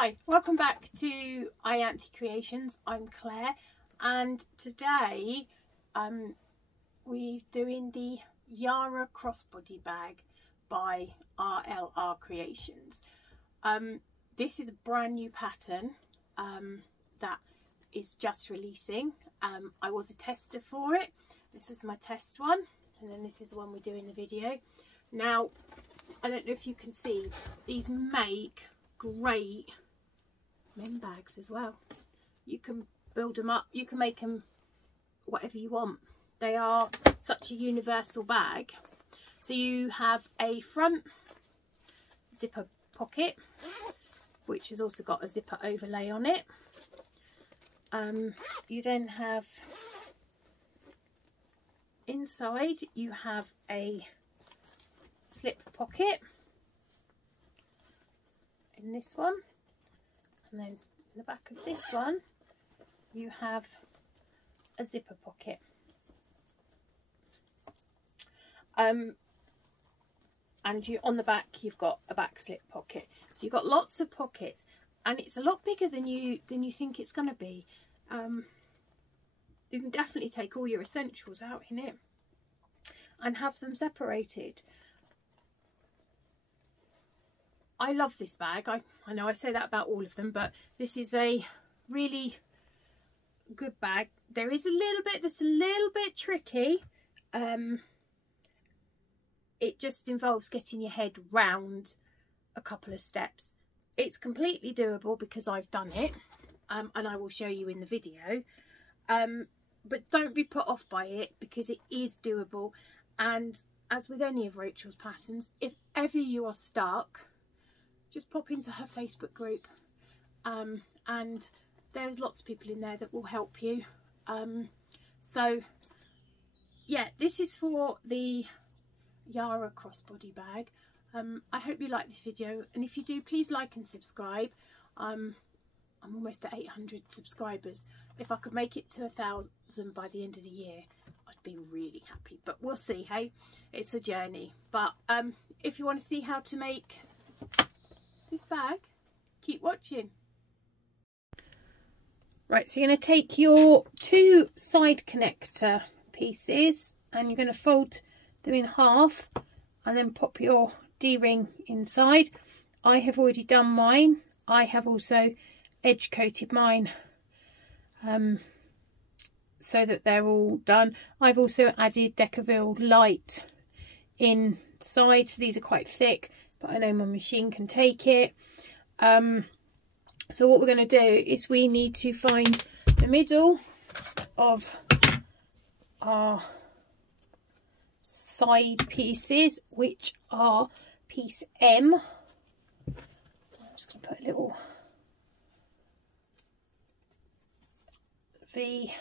Hi, welcome back to Ianthe Creations. I'm Claire, and today we're doing the Yara crossbody bag by RLR Creations. This is a brand new pattern that is just releasing. I was a tester for it. This was my test one, and then this is the one we're doing the video. Now, I don't know if you can see, these make great men bags as well. You can build them up, you can make them whatever you want. They are such a universal bag. So you have a front zipper pocket, which has also got a zipper overlay on it. You then have inside, you have a slip pocket in this one, and then in the back of this one you have a zipper pocket. And you on the back you've got a back slip pocket, so you've got lots of pockets, and it's a lot bigger than you think it's going to be. You can definitely take all your essentials out in it and have them separated. I love this bag. I know I say that about all of them, but this is a really good bag. There is a little bit that's a little bit tricky. It just involves getting your head round a couple of steps. It's completely doable because I've done it, and I will show you in the video. But don't be put off by it, because it is doable. And as with any of Rachel's patterns, if ever you are stuck, just pop into her Facebook group, and there's lots of people in there that will help you. So yeah, this is for the Yara crossbody bag. I hope you like this video, and if you do, please like and subscribe. I'm almost at 800 subscribers. If I could make it to 1,000 by the end of the year, I'd be really happy, but we'll see. Hey, it's a journey. But if you want to see how to make this bag, keep watching. Right, so you're going to take your two side connector pieces and you're going to fold them in half and then pop your D-ring inside. I have already done mine. I have also edge coated mine so that they're all done. I've also added Decaville light inside, so these are quite thick, but I know my machine can take it. So what we're going to do is we need to find the middle of our side pieces, which are piece M. I'm just going to put a little V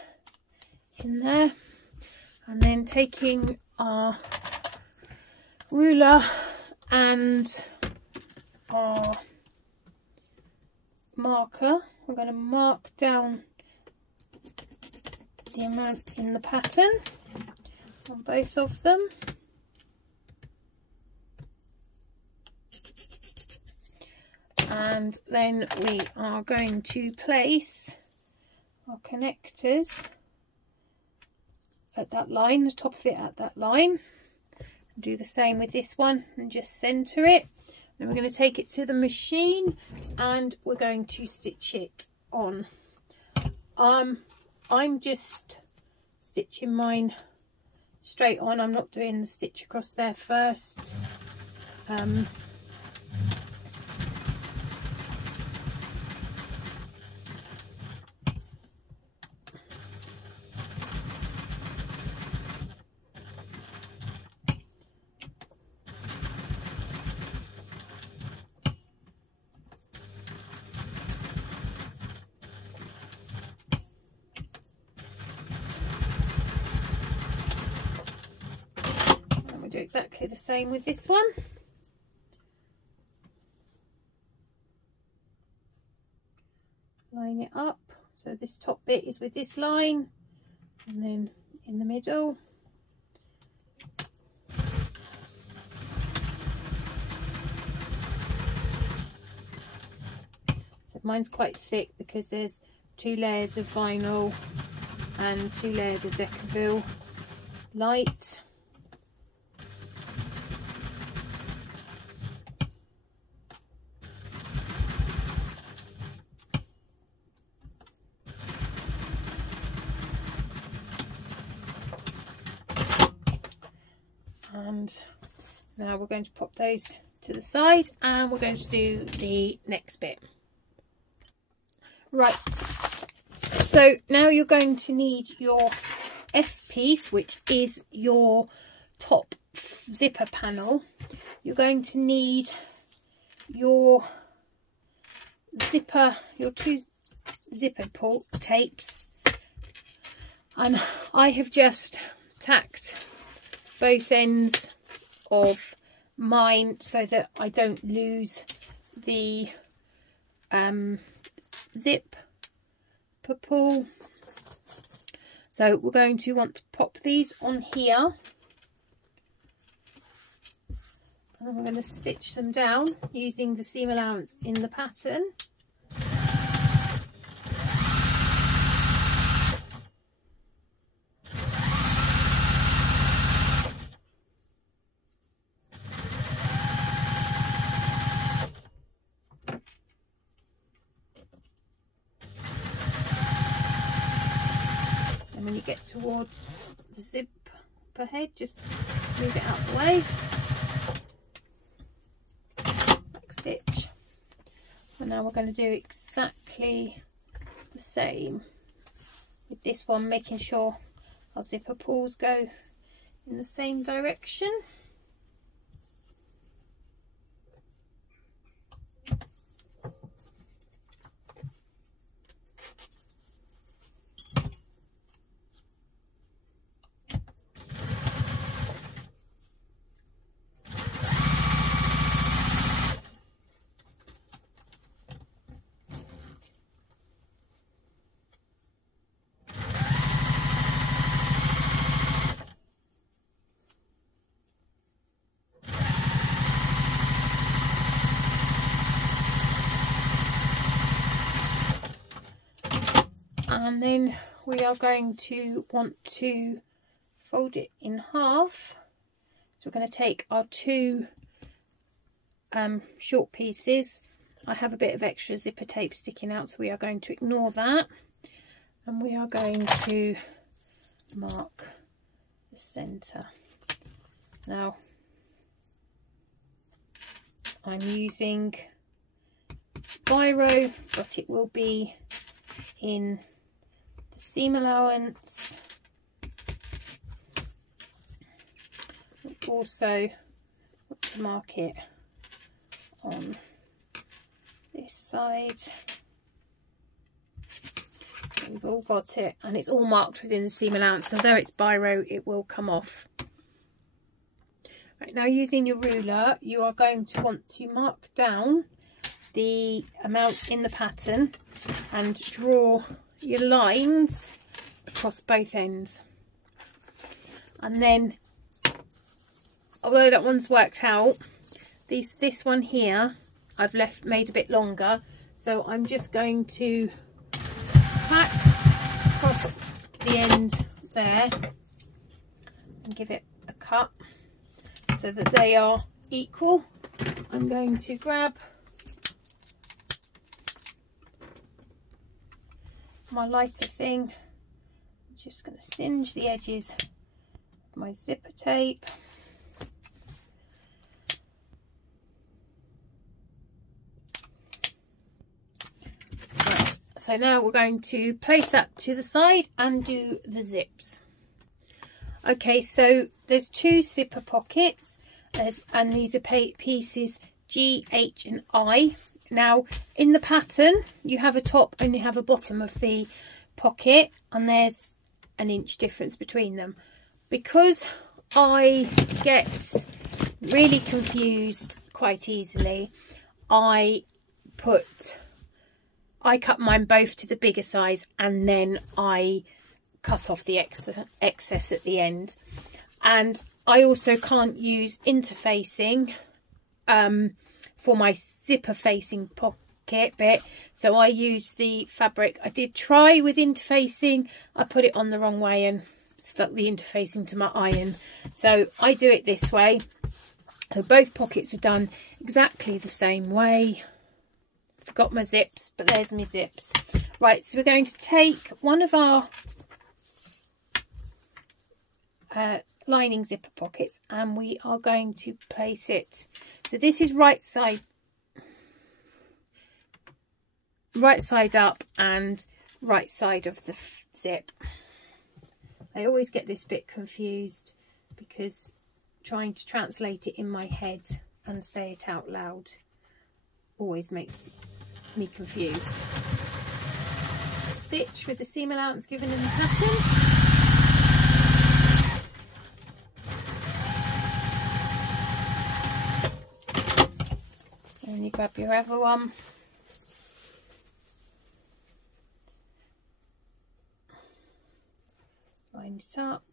in there, and then taking our ruler and our marker, we're going to mark down the amount in the pattern on both of them. And then we are going to place our connectors at that line, the top of it at that line. Do the same with this one and just center it. Then we're going to take it to the machine and we're going to stitch it on. I'm just stitching mine straight on. I'm not doing the stitch across there first. Do exactly the same with this one. Line it up so this top bit is with this line, and then in the middle Mine's quite thick because there's 2 layers of vinyl and 2 layers of Decaville light. And now we're going to pop those to the side and we're going to do the next bit. Right, so now you're going to need your F piece, which is your top zipper panel. You're going to need your zipper, your 2 zipper pull tapes, and I have just tacked both ends of mine so that I don't lose the zip pull. So we're going to want to pop these on here, and we're going to stitch them down using the seam allowance in the pattern. When you get towards the zipper head, just move it out of the way, back stitch. And now we're going to do exactly the same with this one, making sure our zipper pulls go in the same direction. And then we are going to want to fold it in half. So we're going to take our 2 short pieces. I have a bit of extra zipper tape sticking out, so we are going to ignore that. And we are going to mark the centre. Now, I'm using biro, but it will be in the seam allowance. Also want to mark it on this side. We've all got it, and it's all marked within the seam allowance. Although it's biro, it will come off. Right, now using your ruler, you are going to want to mark down the amount in the pattern and draw your lines across both ends. And then, although that one's worked out, this one here I've made a bit longer, so I'm just going to tack across the end there and give it a cut so that they are equal. I'm going to grab my lighter thing. I'm just going to singe the edges of my zipper tape. Right, so now we're going to place that to the side and do the zips. Okay, so there's 2 zipper pockets, and these are pieces G, H and I. Now in the pattern you have a top and you have a bottom of the pocket, and there's an inch difference between them. Because I get really confused quite easily, I cut mine both to the bigger size, and then I cut off the excess at the end. And I also can't use interfacing for my zipper facing pocket bit, so I use the fabric. I did try with interfacing. I put it on the wrong way and stuck the interfacing to my iron, so I do it this way. So both pockets are done exactly the same way. Forgot my zips, but there's my zips. Right, so we're going to take one of our lining zipper pockets and we are going to place it. So this is right side up and right side of the zip. I always get this bit confused because trying to translate it in my head and say it out loud always makes me confused. Stitch with the seam allowance given in the pattern. And you grab your other one. Line it up.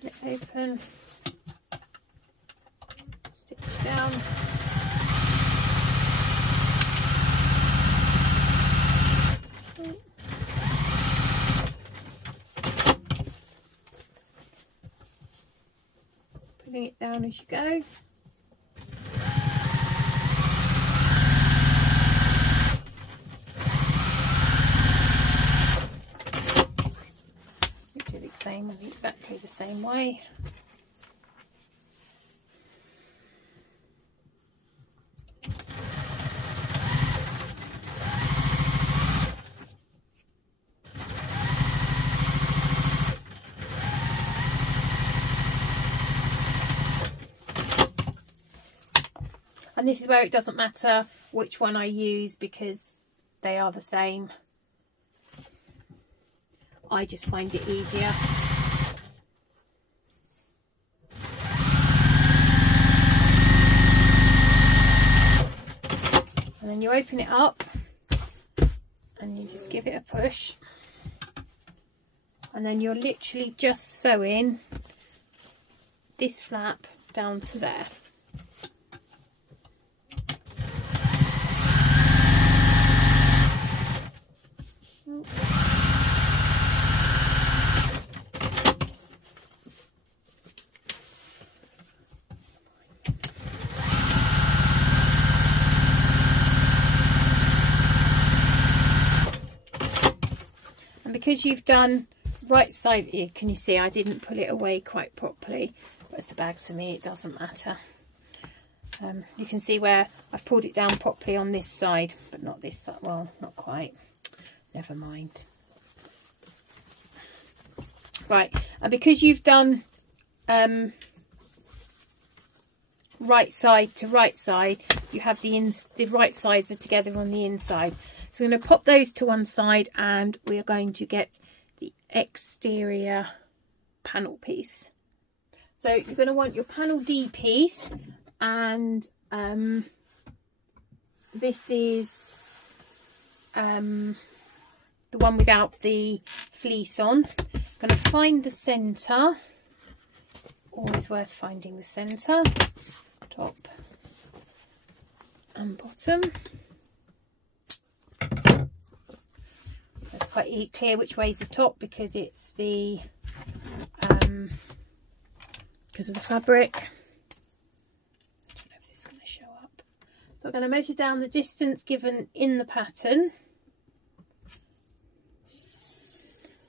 Put it open. Stitch down. Putting it down as you go. You do the same in exactly the same way. And this is where it doesn't matter which one I use because they are the same. I just find it easier. And then you open it up and you just give it a push. And then you're literally just sewing this flap down to there. And because you've done right side here, can you see I didn't pull it away quite properly, but it's the bags for me, it doesn't matter. You can see where I've pulled it down properly on this side, but not this side. Well, not quite. Never mind. Right, and because you've done right side to right side, you have the right sides are together on the inside. So I'm going to pop those to one side and we are going to get the exterior panel piece. So you're going to want your panel D piece, and this is the one without the fleece on. I'm going to find the centre. Always worth finding the centre. Top and bottom. It's quite clear which way is the top because it's the because of the fabric. I don't know if this is going to show up. So I'm going to measure down the distance given in the pattern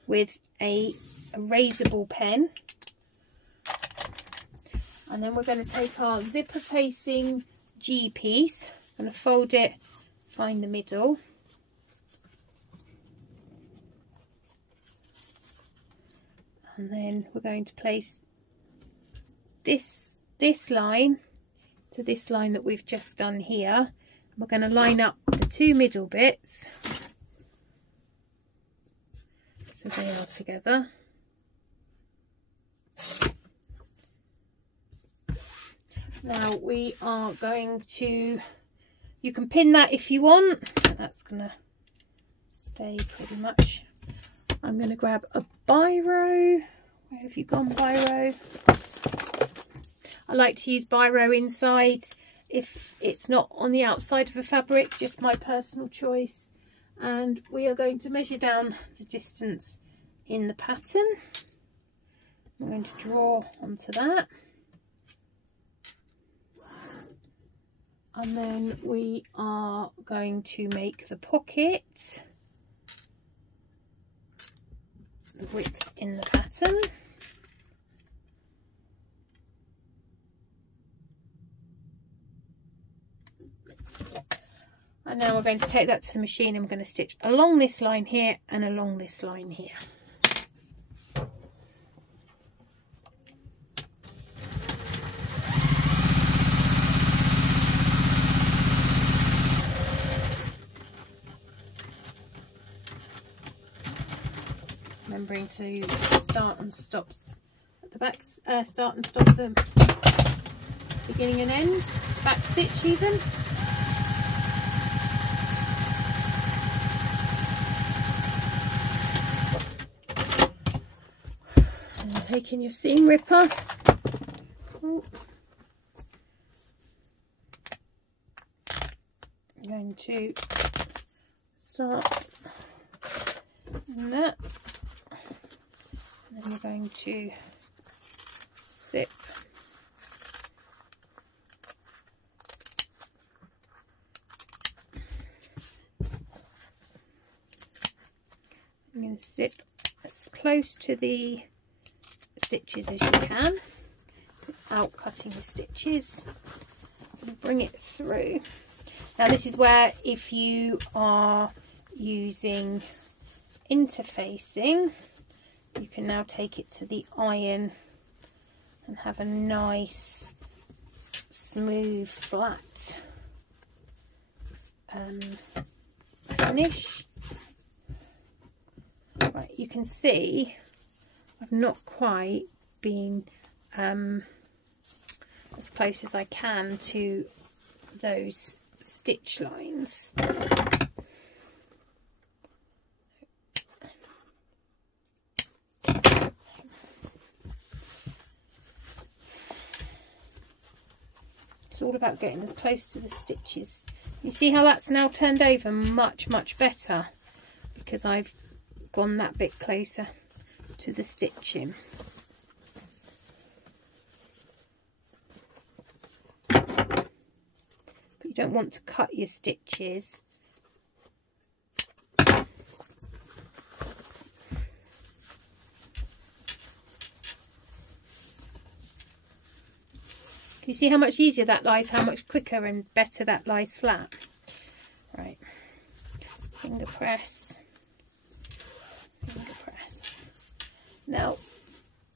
with a erasable pen, and then we're going to take our zipper facing G piece. I'm going to fold it, find the middle, and then we're going to place this line to this line that we've just done here. We're going to line up the two middle bits so they are together. Now we are going to, you can pin that if you want, that's going to stay pretty much. I'm going to grab a biro. Where have you gone, biro? I like to use biro inside if it's not on the outside of a fabric, just my personal choice. And we are going to measure down the distance in the pattern. I'm going to draw onto that. And then we are going to make the pocket, the width in the pattern. And now we're going to take that to the machine and we're going to stitch along this line here and along this line here. Remembering to start and stop at the back, start and stop them beginning and end, back stitch even. And taking your seam ripper. Oh. I'm going to start in that. And then we're going to zip I'm going to zip as close to the stitches as you can without cutting the stitches and bring it through. Now this is where, if you are using interfacing, you can now take it to the iron and have a nice smooth flat finish. Right, you can see I've not quite been as close as I can to those stitch lines. It's all about getting as close to the stitches. You see how that's now turned over much better because I've gone that bit closer to the stitching. But you don't want to cut your stitches. Can you see how much easier that lies, how much quicker and better that lies flat? Right, finger press, finger press. Now,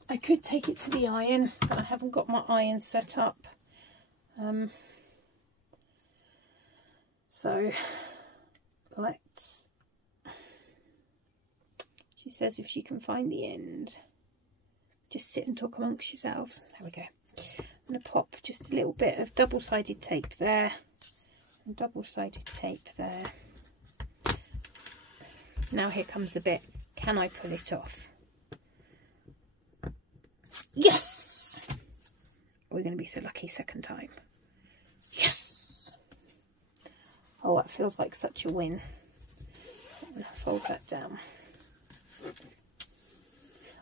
I could take it to the iron, but I haven't got my iron set up. So, let's, she says if she can find the end, just sit and talk amongst yourselves. There we go. I'm going to pop just a little bit of double-sided tape there and double-sided tape there. Now here comes the bit, can I pull it off? Yes! We're going to be so lucky second time. Yes! Oh, that feels like such a win. I'm going to fold that down.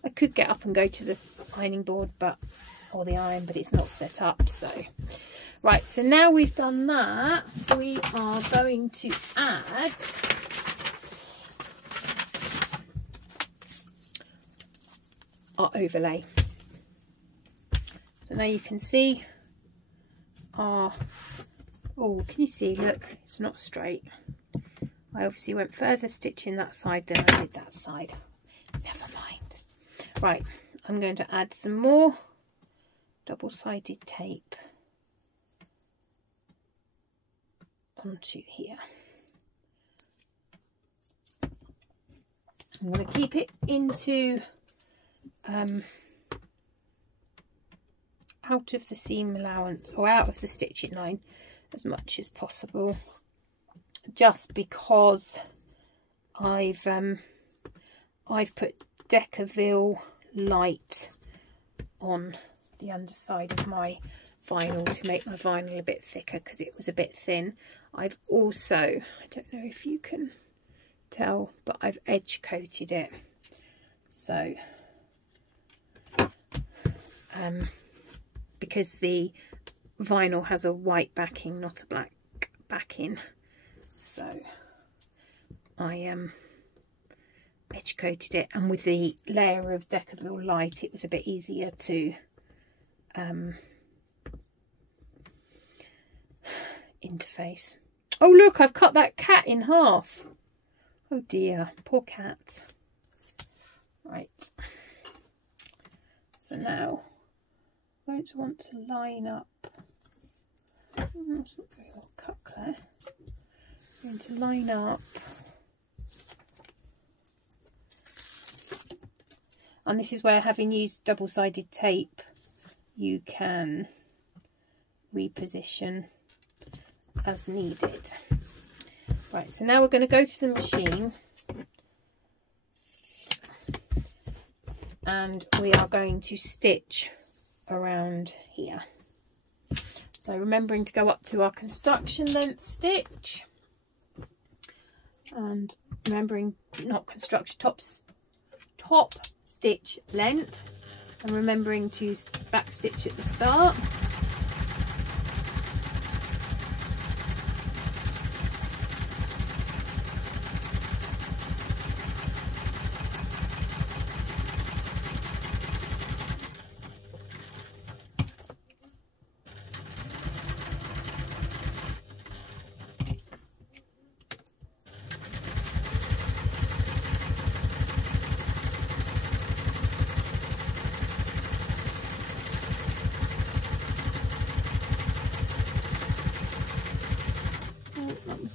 I could get up and go to the ironing board, or the iron, but it's not set up. So right, so now we've done that, we are going to add our overlay. So now you can see our, oh, can you see, look, it's not straight. I obviously went further stitching that side than I did that side. Never mind. Right, I'm going to add some more double-sided tape onto here. I'm going to keep it into out of the seam allowance, or out of the stitching line as much as possible. just because I've put Decaville light on the underside of my vinyl to make my vinyl a bit thicker because it was a bit thin. I've also, I don't know if you can tell, but I've edge coated it. So because the vinyl has a white backing, not a black backing, so I edge coated it, and with the layer of Decaville light it was a bit easier to interface. Oh look, I've cut that cat in half. Oh dear, poor cat. Right, so now I'm going to want to line up. That's not very well cut, Claire. I'm going to line up, and this is where, having used double-sided tape, you can reposition as needed. Right, so now we're going to go to the machine and we are going to stitch around here. So remembering to go up to our construction length stitch, and remembering not construction top stitch length, and remembering to back stitch at the start.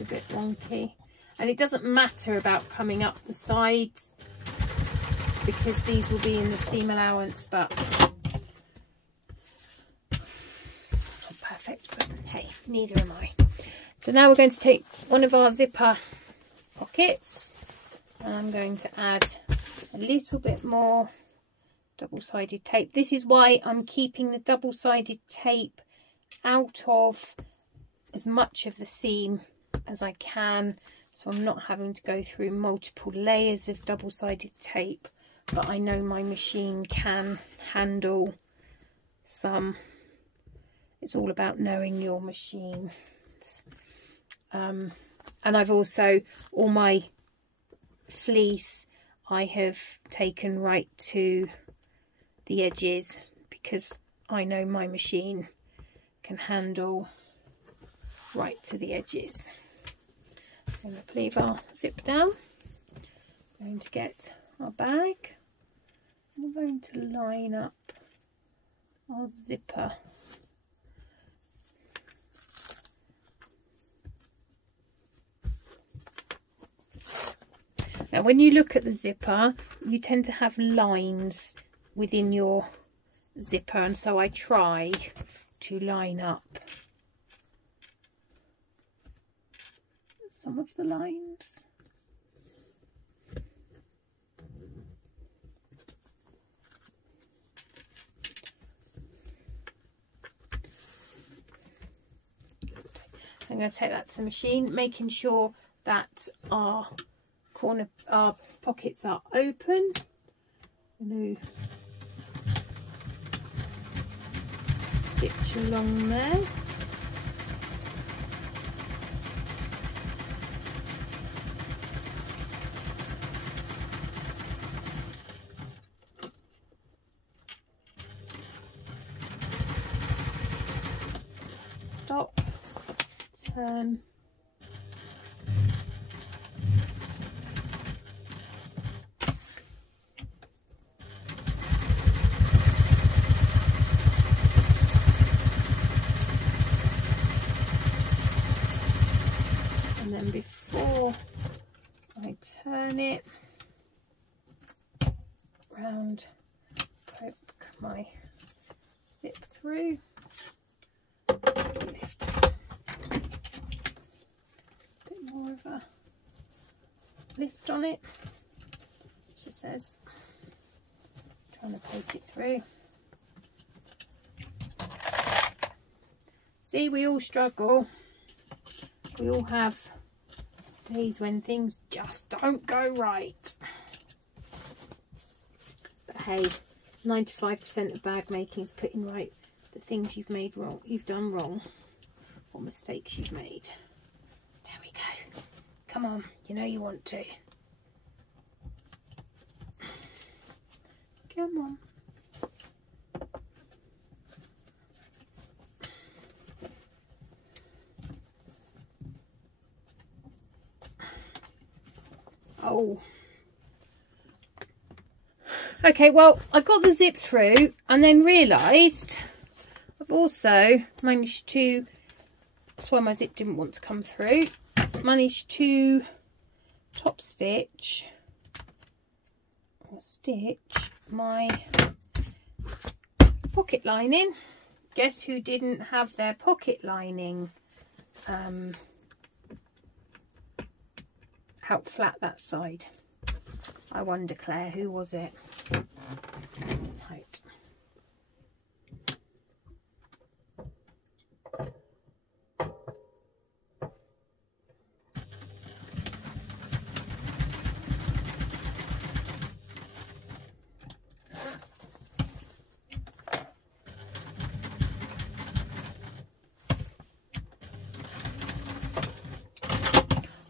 A bit wonky, and it doesn't matter about coming up the sides because these will be in the seam allowance, but not perfect, but hey, neither am I. So now we're going to take one of our zipper pockets and I'm going to add a little bit more double-sided tape. This is why I'm keeping the double-sided tape out of as much of the seam as I can, so I'm not having to go through multiple layers of double-sided tape, but I know my machine can handle some. It's all about knowing your machine. And I've also, all my fleece I have taken right to the edges because I know my machine can handle right to the edges. I'm going to leave our zip down. I'm going to get our bag. I'm going to line up our zipper. Now when you look at the zipper, you tend to have lines within your zipper, and so I try to line up some of the lines. I'm going to take that to the machine, making sure that our pockets are open. I'm going to stitch along there. Stop, turn, and then before I turn it round, poke my zip through. Lift a bit more of a lift on it. She says, trying to poke it through. See, we all struggle. We all have days when things just don't go right. But hey, 95% of bag making is putting right the things you've made wrong, you've done wrong, or mistakes you've made. There we go. Come on, you know you want to. Come on. Oh. Okay, well, I got the zip through and then realised I've also managed to, that's why my zip didn't want to come through, managed to top stitch or stitch my pocket lining. Guess who didn't have their pocket lining out flat that side? I wonder, Claire, who was it? Right.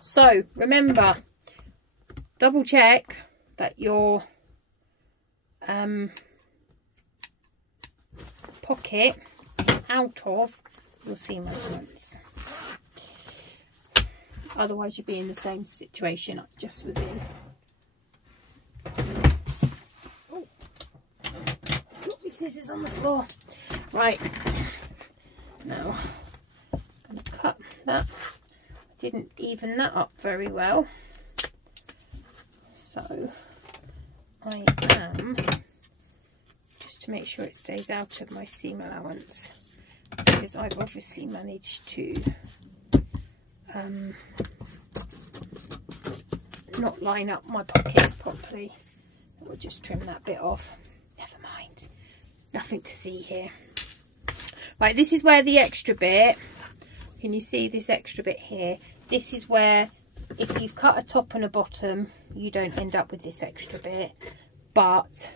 So remember, double check that your pocket is out of your seam allowance. Otherwise you'll be in the same situation I just was in. Oh, drop my scissors on the floor. Right, now I'm going to cut that. Didn't even that up very well, so I am, just to make sure it stays out of my seam allowance, because I've obviously managed to not line up my pockets properly. We'll just trim that bit off. Never mind, nothing to see here. Right, this is where the extra bit, can you see this extra bit here? This is where, if you've cut a top and a bottom, you don't end up with this extra bit. But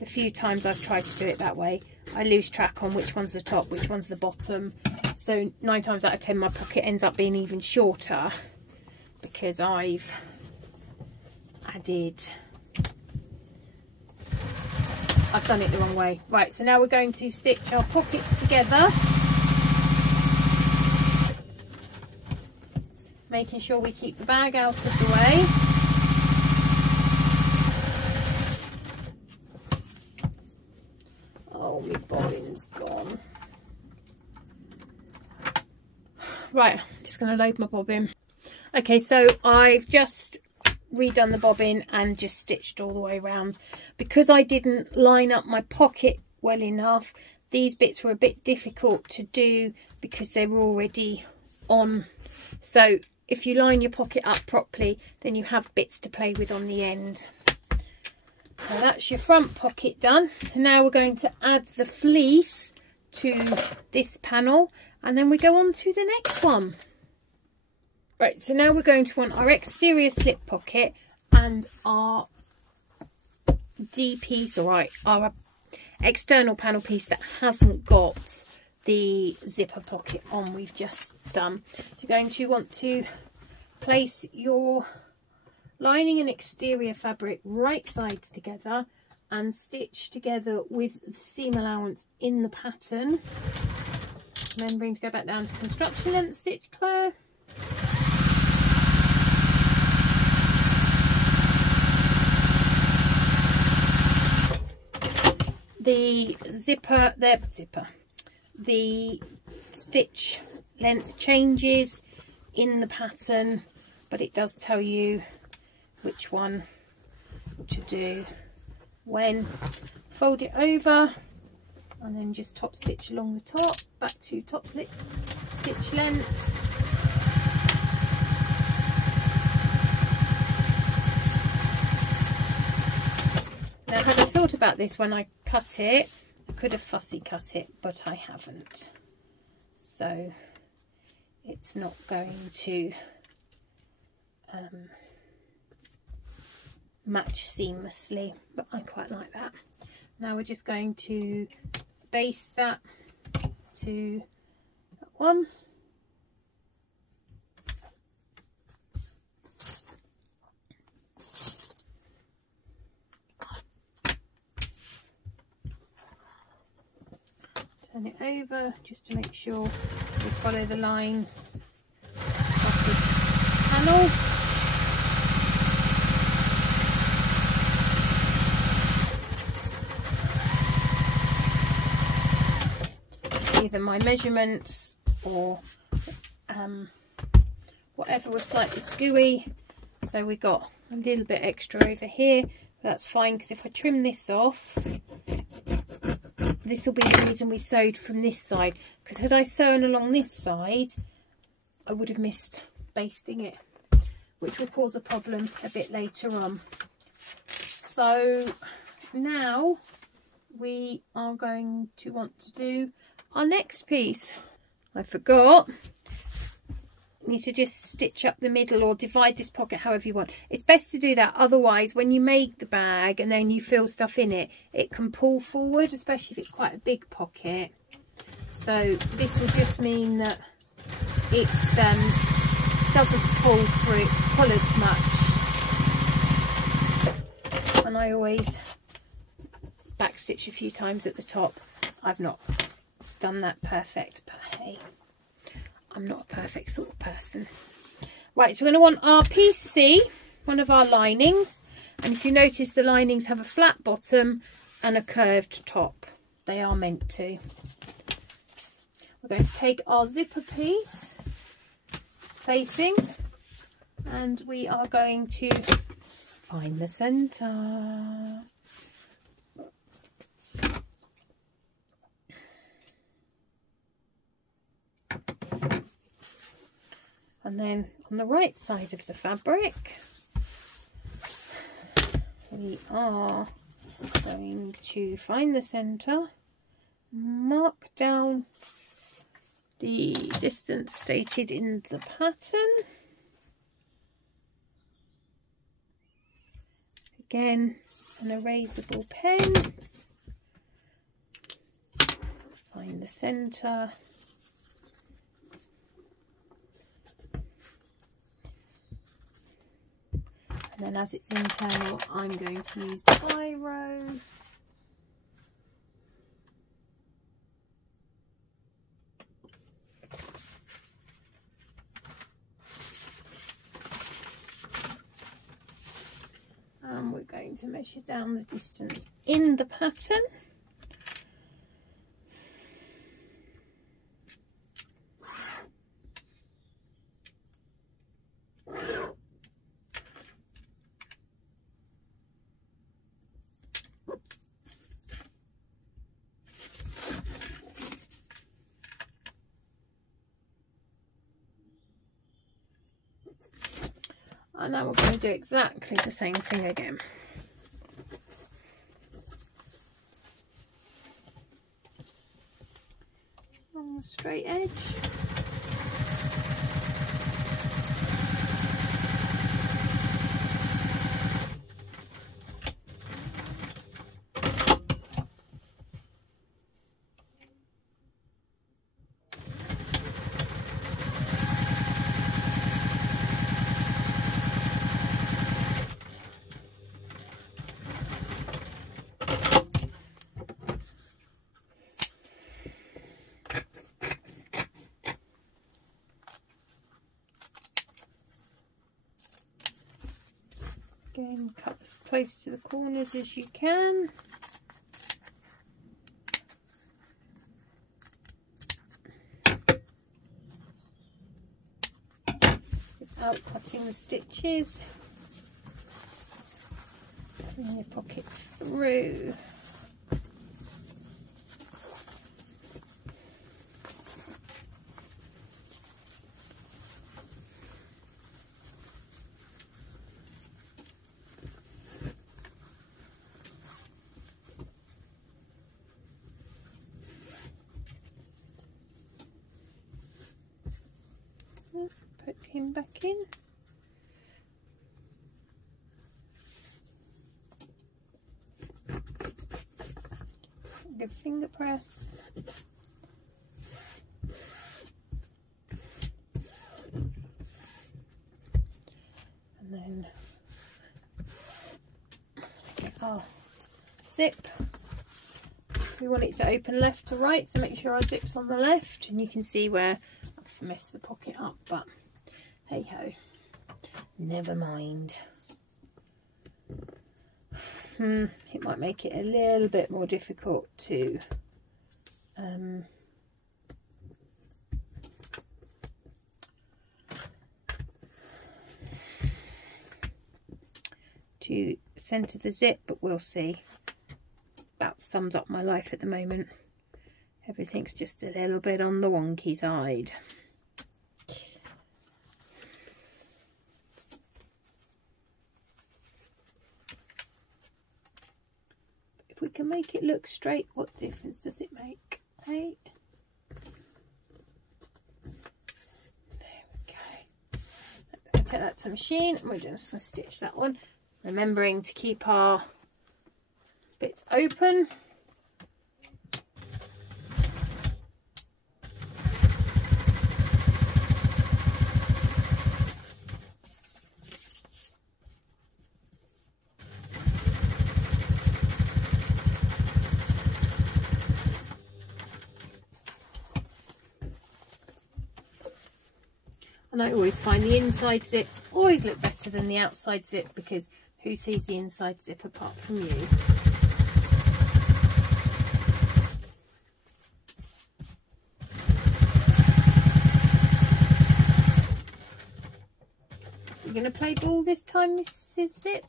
the few times I've tried to do it that way, I lose track on which one's the top, which one's the bottom. So 9 times out of 10, my pocket ends up being even shorter because I've done it the wrong way. Right, so now we're going to stitch our pocket together, making sure we keep the bag out of the way. Oh, my bobbin's gone. Right, I'm just going to load my bobbin. Okay, so I've just redone the bobbin and just stitched all the way around. Because I didn't line up my pocket well enough, these bits were a bit difficult to do because they were already on. So if you line your pocket up properly, then you have bits to play with on the end. So that's your front pocket done. So now we're going to add the fleece to this panel, and then we go on to the next one. Right, so now we're going to want our exterior slip pocket and our D piece, or our external panel piece that hasn't got the zipper pocket on we've just done. So you're going to want to place your lining and exterior fabric right sides together and stitch together with the seam allowance in the pattern. Remembering to go back down to construction length stitch, Claire. The the stitch length changes in the pattern, but it does tell you which one to do when. Fold it over and then just top stitch along the top, back to top stitch length. thought about this when I cut it. I could have fussy cut it, but I haven't. So it's not going to match seamlessly, but I quite like that. Now we're just going to baste that to that one. Turn it over just to make sure we follow the line of the panel. Either my measurements or whatever was slightly skewy, so we got a little bit extra over here. That's fine, because if I trim this off, this will be the reason we sewed from this side, because had I sewn along this side I would have missed basting it, which will cause a problem a bit later on. So now we are going to want to do our next piece. I forgot, you need to just stitch up the middle or divide this pocket however you want. It's best to do that, otherwise when you make the bag and then you fill stuff in it, it can pull forward, especially if it's quite a big pocket. So this will just mean that it doesn't pull as much. And I always back stitch a few times at the top. I've not done that perfect, but hey, I'm not a perfect sort of person. Right, so we're going to want our piece C, one of our linings, and if you notice the linings have a flat bottom and a curved top. They are meant to. We're going to take our zipper piece facing and we are going to find the centre. And then on the right side of the fabric, we are going to find the centre, mark down the distance stated in the pattern. Again, an erasable pen, find the centre. And then as it's internal, I'm going to use biro. And we're going to measure down the distance in the pattern. And now we're going to do exactly the same thing again. On the straight edge. Again, cut as close to the corners as you can. Without cutting the stitches. Bring your pocket through. clip him back in. Good finger press. And then get our zip. We want it to open left to right, so make sure our zip's on the left, and you can see where I've messed the pocket up, but hey ho, never mind. It might make it a little bit more difficult to center the zip, but we'll see. About sums up my life at the moment. Everything's just a little bit on the wonky side. If we can make it look straight, what difference does it make? Hey? There we go. I'll take that to the machine and we're just going to stitch that one. Remembering to keep our bits open. And I always find the inside zips always look better than the outside zip, because who sees the inside zip apart from you? You're going to play ball this time, Mrs. Zip?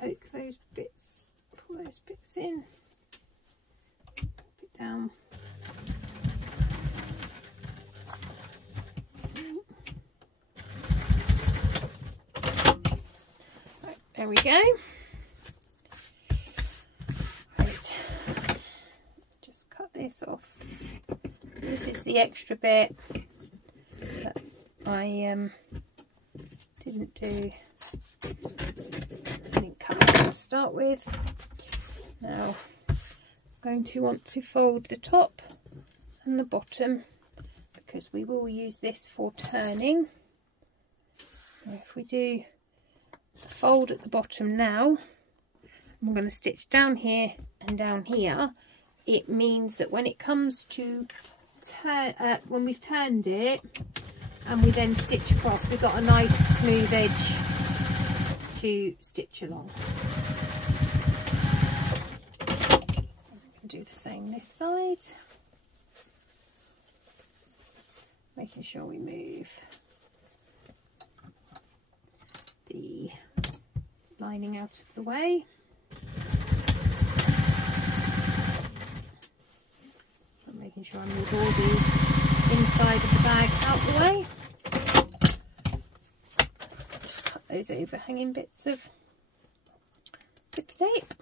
Poke those bits, pull those bits in, pop it down. Right, there we go. Right, just cut this off. This is the extra bit that I didn't do. To start with. Now I'm going to want to fold the top and the bottom, because we will use this for turning. So if we do a fold at the bottom now, I'm going to stitch down here and down here. It means that when it comes to turn, when we've turned it and we then stitch across, we've got a nice smooth edge to stitch along. Do the same this side, making sure we move the lining out of the way. I'm making sure I move all the inside of the bag out the way. Just cut those overhanging bits of zipper tape.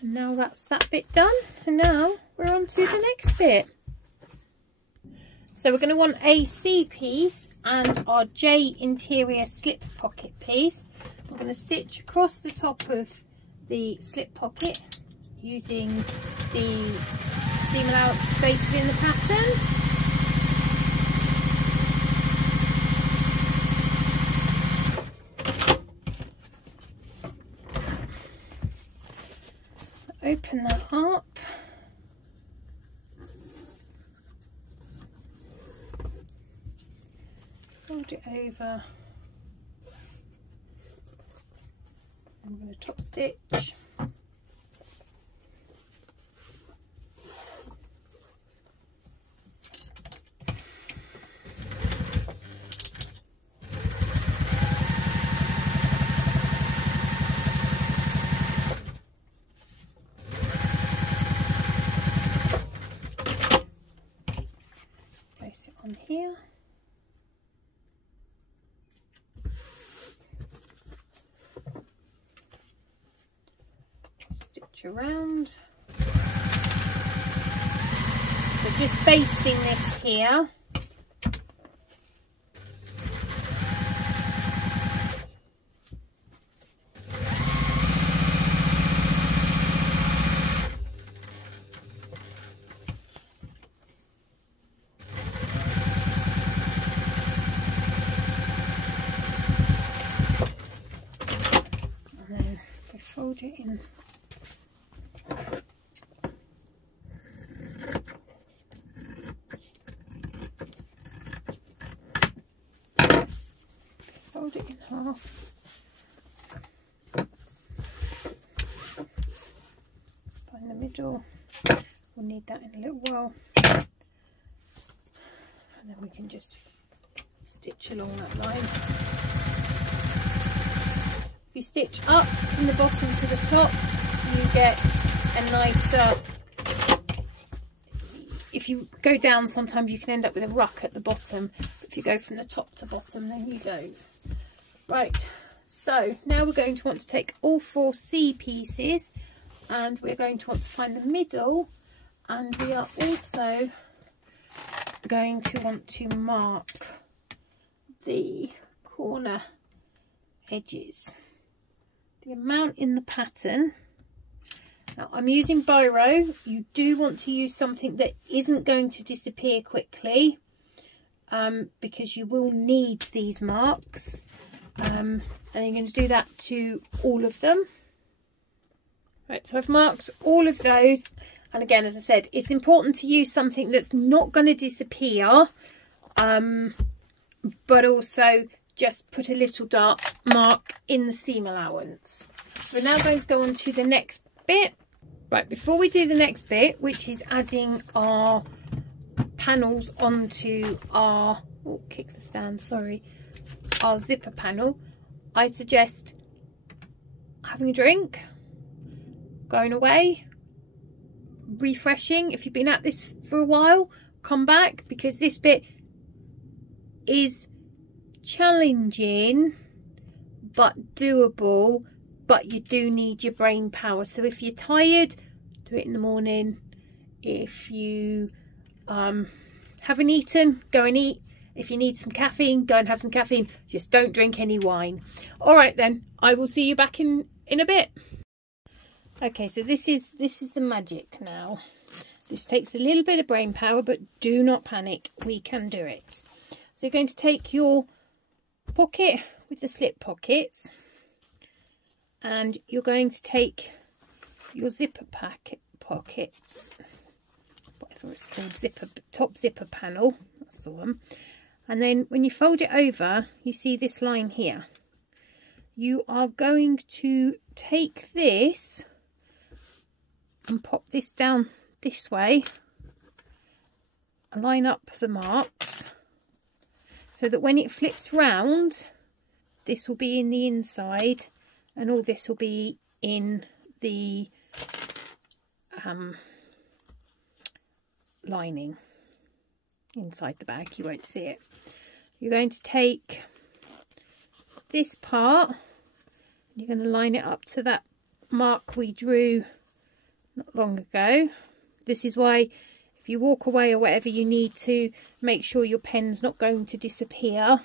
And now that's that bit done, and now we're on to the next bit. So we're going to want a C piece and our J interior slip pocket piece. We're going to stitch across the top of the slip pocket using the seam allowance space within the pattern. Open that up. Fold it over. I'm going to top stitch. on here. Stitch around. So just basting this here. Fold it in. Fold it in half. Find the middle. We'll need that in a little while. And then we can just stitch along that line. If you stitch up from the bottom to the top, you get a nicer, if you go down sometimes you can end up with a ruck at the bottom, but if you go from the top to bottom then you don't. Right, so now we're going to want to take all 4 C pieces and we're going to want to find the middle, and we are also going to want to mark the corner edges. The amount in the pattern. Now I'm using biro. You do want to use something that isn't going to disappear quickly, because you will need these marks, and you're going to do that to all of them. Right, so I've marked all of those, and again, as I said, it's important to use something that's not going to disappear, but also just put a little dark mark in the seam allowance. We're now going to go on to the next bit. Right, before we do the next bit, which is adding our panels onto our, oh, kick the stand, sorry, our zipper panel, I suggest having a drink, going away, refreshing. If you've been at this for a while, come back, because this bit is challenging but doable, but you do need your brain power. So if you're tired, do it in the morning. If you haven't eaten, go and eat. If you need some caffeine, go and have some caffeine. Just don't drink any wine. All right then, I will see you back in a bit. Okay, so this is the magic now. This takes a little bit of brain power, but do not panic, we can do it. So you're going to take your pocket with the slip pockets, and you're going to take your zipper pocket, whatever it's called, top zipper panel, that's the one, and then when you fold it over, you see this line here. You are going to take this and pop this down this way, line up the marks, so that when it flips round, this will be in the inside and all this will be in the lining inside the bag. You won't see it. You're going to take this part, you're going to line it up to that mark we drew not long ago. This is why if you walk away or whatever, you need to make sure your pen's not going to disappear.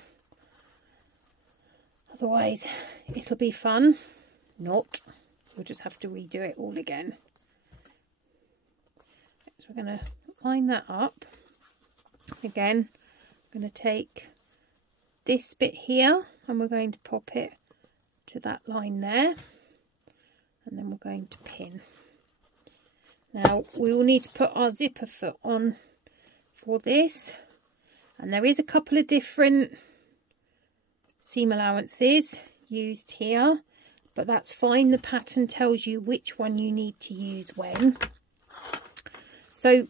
Otherwise, it'll be fun. Not. We'll just have to redo it all again. So we're going to line that up. Again, I'm going to take this bit here and we're going to pop it to that line there. And then we're going to pin. Now we will need to put our zipper foot on for this, and there is a couple of different seam allowances used here, but that's fine. The pattern tells you which one you need to use when. So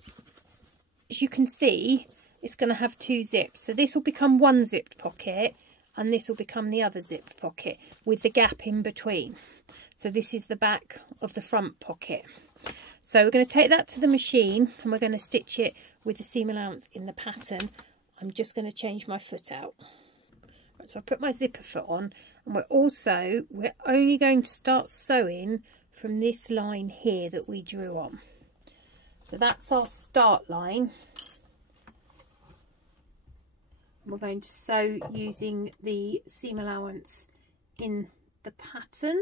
as you can see, it's going to have 2 zips, so this will become one zipped pocket and this will become the other zipped pocket with the gap in between. So this is the back of the front pocket. So we're going to take that to the machine and we're going to stitch it with the seam allowance in the pattern. I'm just going to change my foot out. Right, so I put my zipper foot on, and we're only going to start sewing from this line here that we drew on. So that's our start line. We're going to sew using the seam allowance in the pattern.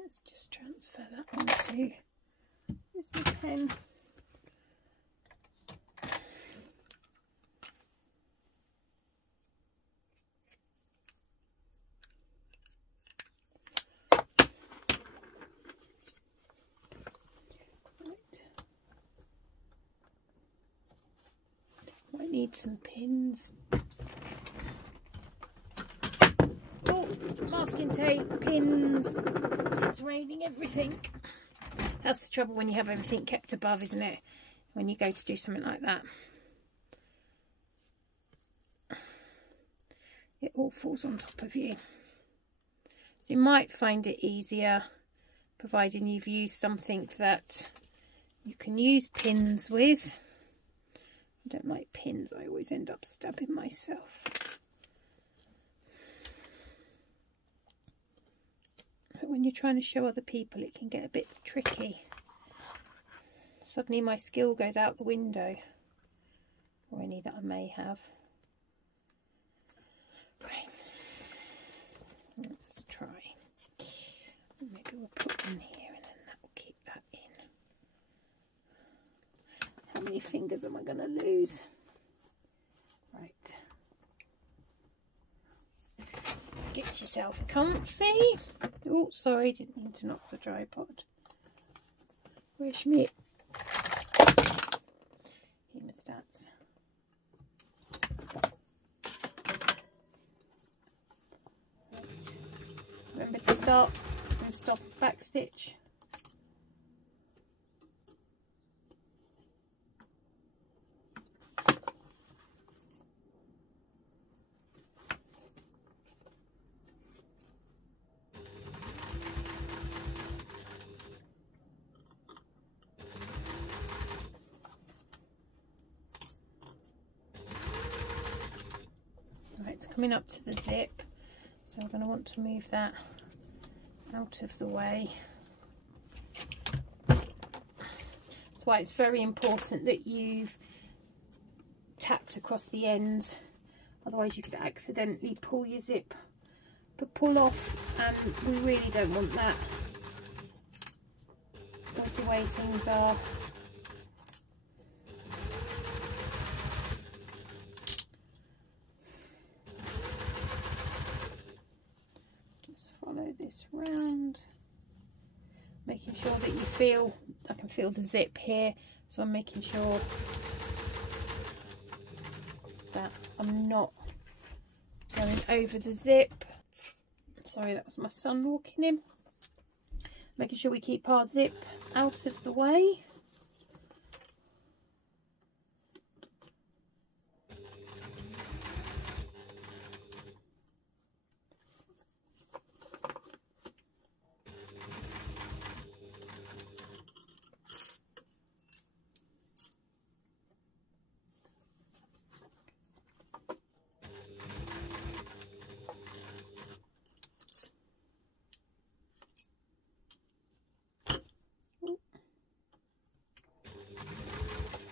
Let's just transfer that onto, here's my pen. Right. Might need some pins. Oh, masking tape, pins. It's raining everything. That's the trouble when you have everything kept above, isn't it? When you go to do something like that, it all falls on top of you. So you might find it easier, providing you've used something that you can use pins with. I don't like pins, I always end up stabbing myself. But when you're trying to show other people, it can get a bit tricky. Suddenly my skill goes out the window, or any that I may have. Right, let's try. Maybe we'll put one here and then that will keep that in. How many fingers am I going to lose? Right. Get yourself comfy. Oh, sorry, didn't mean to knock the tripod. Where's me? Hemostats. Right. Remember to start and stop back stitch. It's coming up to the zip, so I'm going to want to move that out of the way. That's why it's very important that you've tapped across the ends, otherwise you could accidentally pull your zip, but pull off, and we really don't want that with the way things are. Follow this round, making sure that you feel, I can feel the zip here, so I'm making sure that I'm not going over the zip. Sorry, that was my son walking in. Making sure we keep our zip out of the way.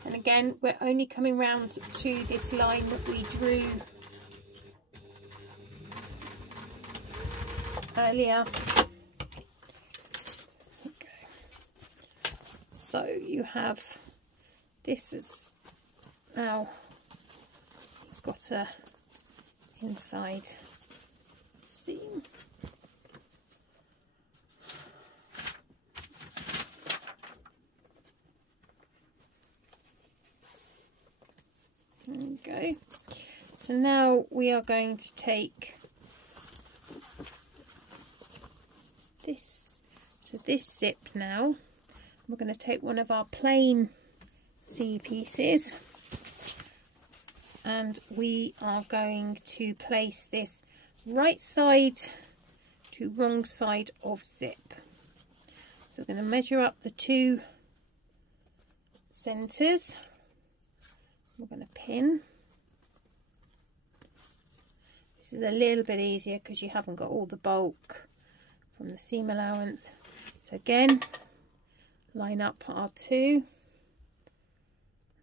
And again, we're only coming round to this line that we drew earlier. Okay. So you have, this is now got a inside seam. There we go. So now we are going to take this, so this zip now, we're going to take one of our plain C pieces and we are going to place this right side to wrong side of zip. So we're going to measure up the two centres. We're going to pin. This is a little bit easier because you haven't got all the bulk from the seam allowance. So again, line up our two.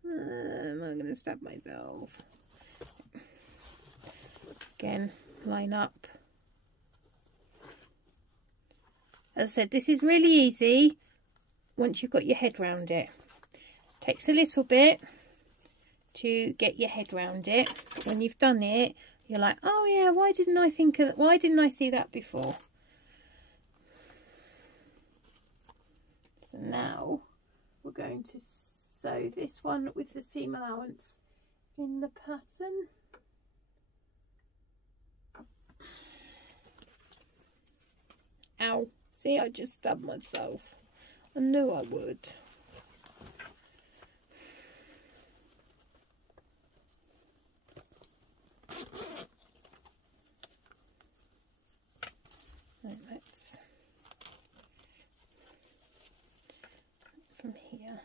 I'm going to stab myself. Again, line up. As I said, this is really easy once you've got your head round it. Takes a little bit to get your head round it. When you've done it, you're like, oh yeah, why didn't I see that before? So now we're going to sew this one with the seam allowance in the pattern. Ow, see, I just stabbed myself. I knew I would. Right, let's from here.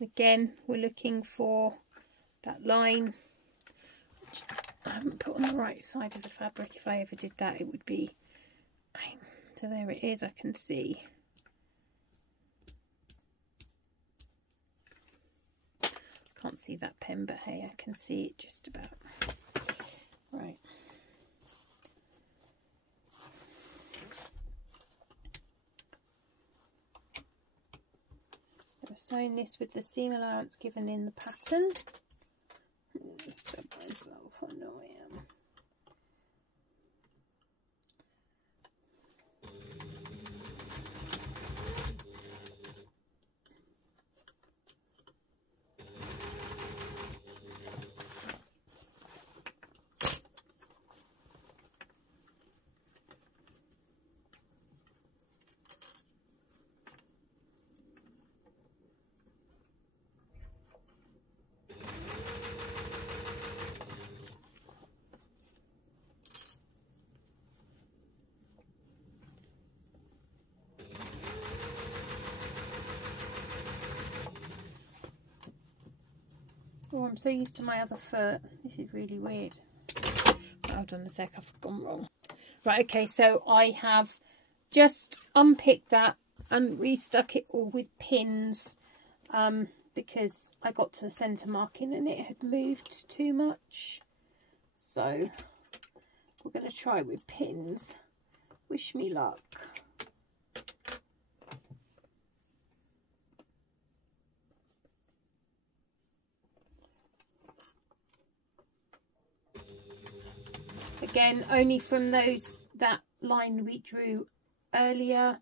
Again, we're looking for that line, which I haven't put on the right side of the fabric. If I ever did that, it would be... So there it is, I can see. Can't see that pen, but hey, I can see it just about. Right. I'm sewing this with the seam allowance given in the pattern. Stab myself, I know I am. Oh, I'm so used to my other foot. This is really weird. Hold on a sec, I've gone wrong. Right, okay, so I have just unpicked that and restuck it all with pins because I got to the centre marking and it had moved too much. So we're going to try with pins. Wish me luck. Again, only from that line we drew earlier,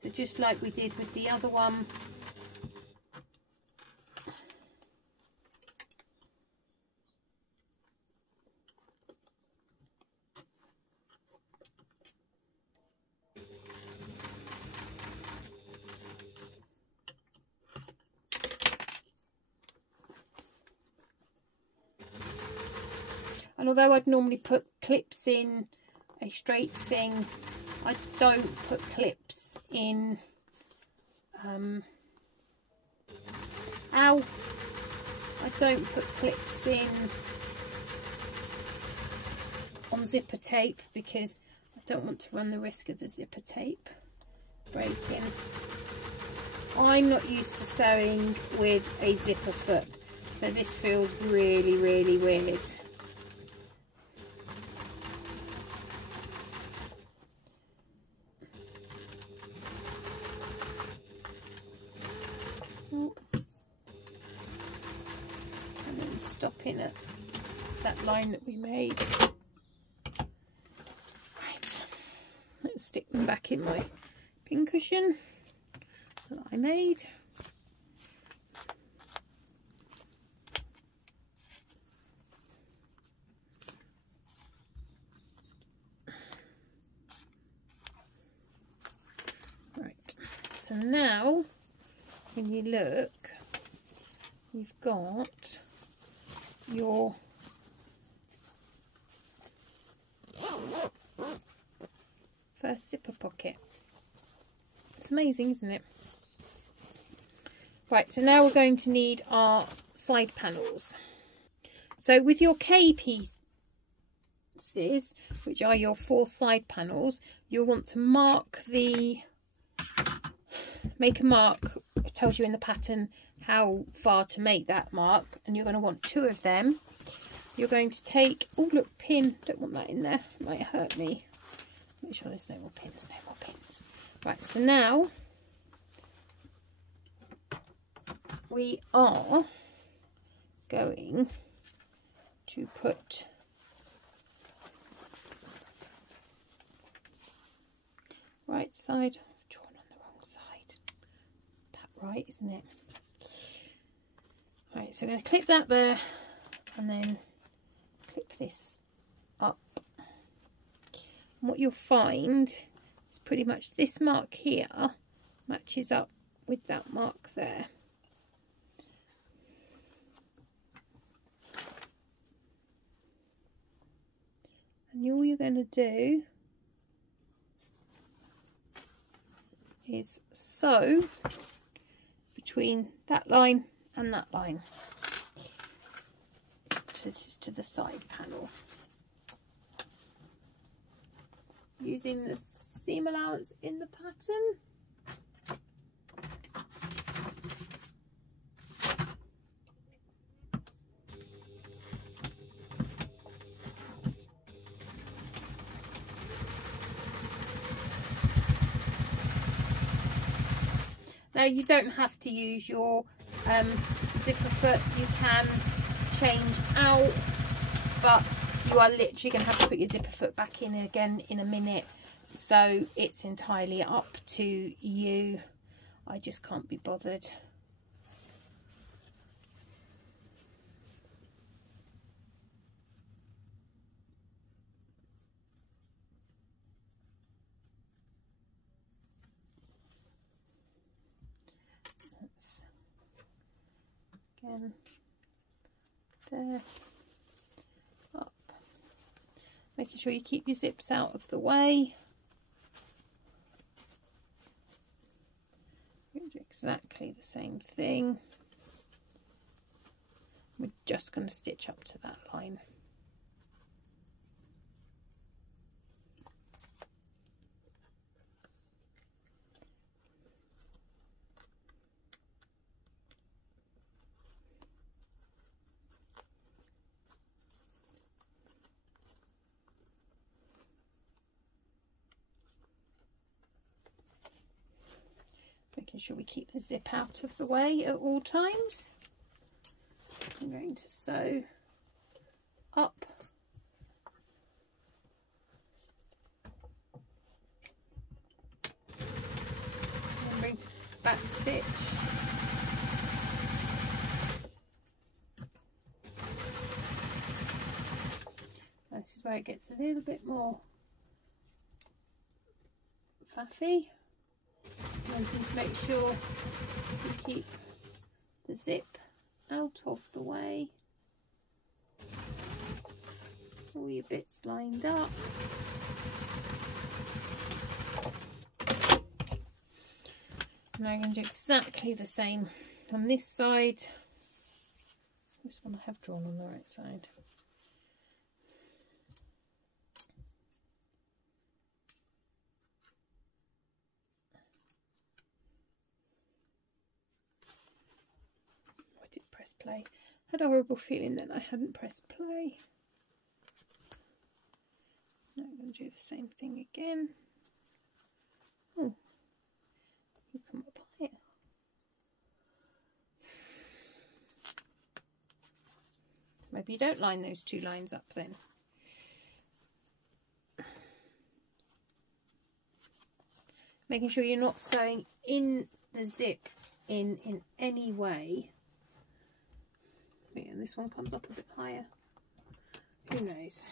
so just like we did with the other one. And although I'd normally put clips in a straight thing, I don't put clips in, I don't put clips in on zipper tape because I don't want to run the risk of the zipper tape breaking. I'm not used to sewing with a zipper foot, so this feels really, really weird. And then stopping at that line that we made. Right, let's stick them back in my pincushion that I made. Right, so now when you look, you've got your first zipper pocket. It's amazing, isn't it? Right, so now we're going to need our side panels. So with your K pieces, which are your 4 side panels, you'll want to make a mark. It tells you in the pattern how far to make that mark, and you're going to want 2 of them. You're going to take, oh look, pin, don't want that in there, it might hurt me. Make sure there's no more pins, no more pins. Right, so now we are going to put right side, drawn on the wrong side, that right, isn't it? Right, so I'm going to clip that there and then clip this up. And what you'll find is pretty much this mark here matches up with that mark there. And all you're going to do is sew between that line and that line. So this is to the side panel. Using the seam allowance in the pattern. Now you don't have to use your zipper foot, you can change out, but you are literally going to have to put your zipper foot back in again in a minute, so it's entirely up to you. I just can't be bothered. Again, there, up, making sure you keep your zips out of the way. We're going to do exactly the same thing. We're just going to stitch up to that line. Making sure we keep the zip out of the way at all times. I'm going to sew up and bring to back stitch. This is where it gets a little bit more faffy. You need to make sure you keep the zip out of the way. All your bits lined up. And I'm going to do exactly the same on this side. This one I have drawn on the right side. Play. I had a horrible feeling that I hadn't pressed play. Now I'm going to do the same thing again. Oh, you come up higher. Maybe you don't line those 2 lines up then. Making sure you're not sewing in the zip in any way. And this one comes up a bit higher. Who knows?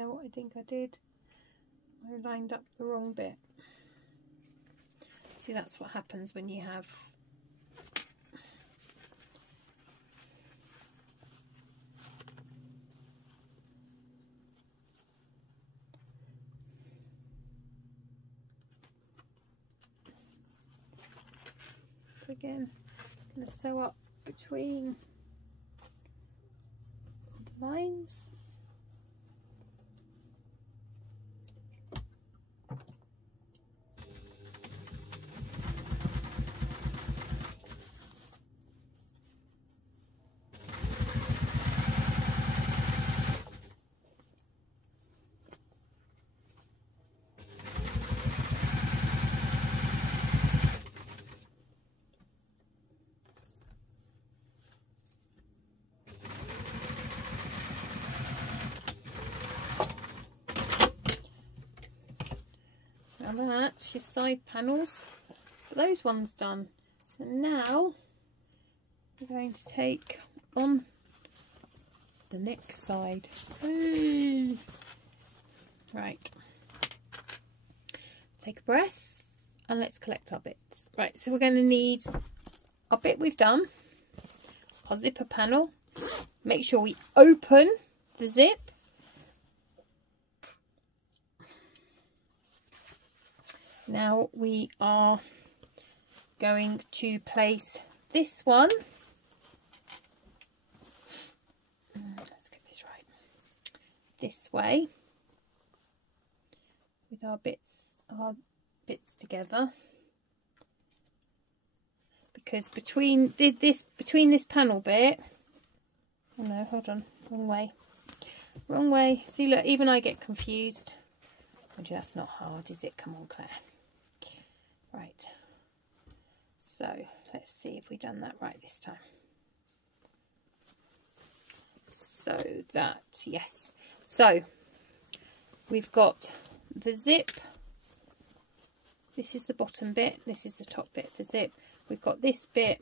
know what I think I did? I lined up the wrong bit. See, that's what happens when you have again, I'm going to sew up between the lines. Now that's your side panels. Those ones done. And now we're going to take on the next side. Ooh. Right. Take a breath and let's collect our bits. Right, so we're going to need our bit we've done, our zipper panel. Make sure we open the zip. Now we are going to place this one. Let's get this right. This way with our bits together, because between this panel bit. Oh no, hold on, wrong way. See, look, even I get confused. That's not hard, is it? Come on, Claire. Right, so let's see if we've done that right this time. So that, yes, so we've got the zip. This is the bottom bit, this is the top bit, the zip. We've got this bit.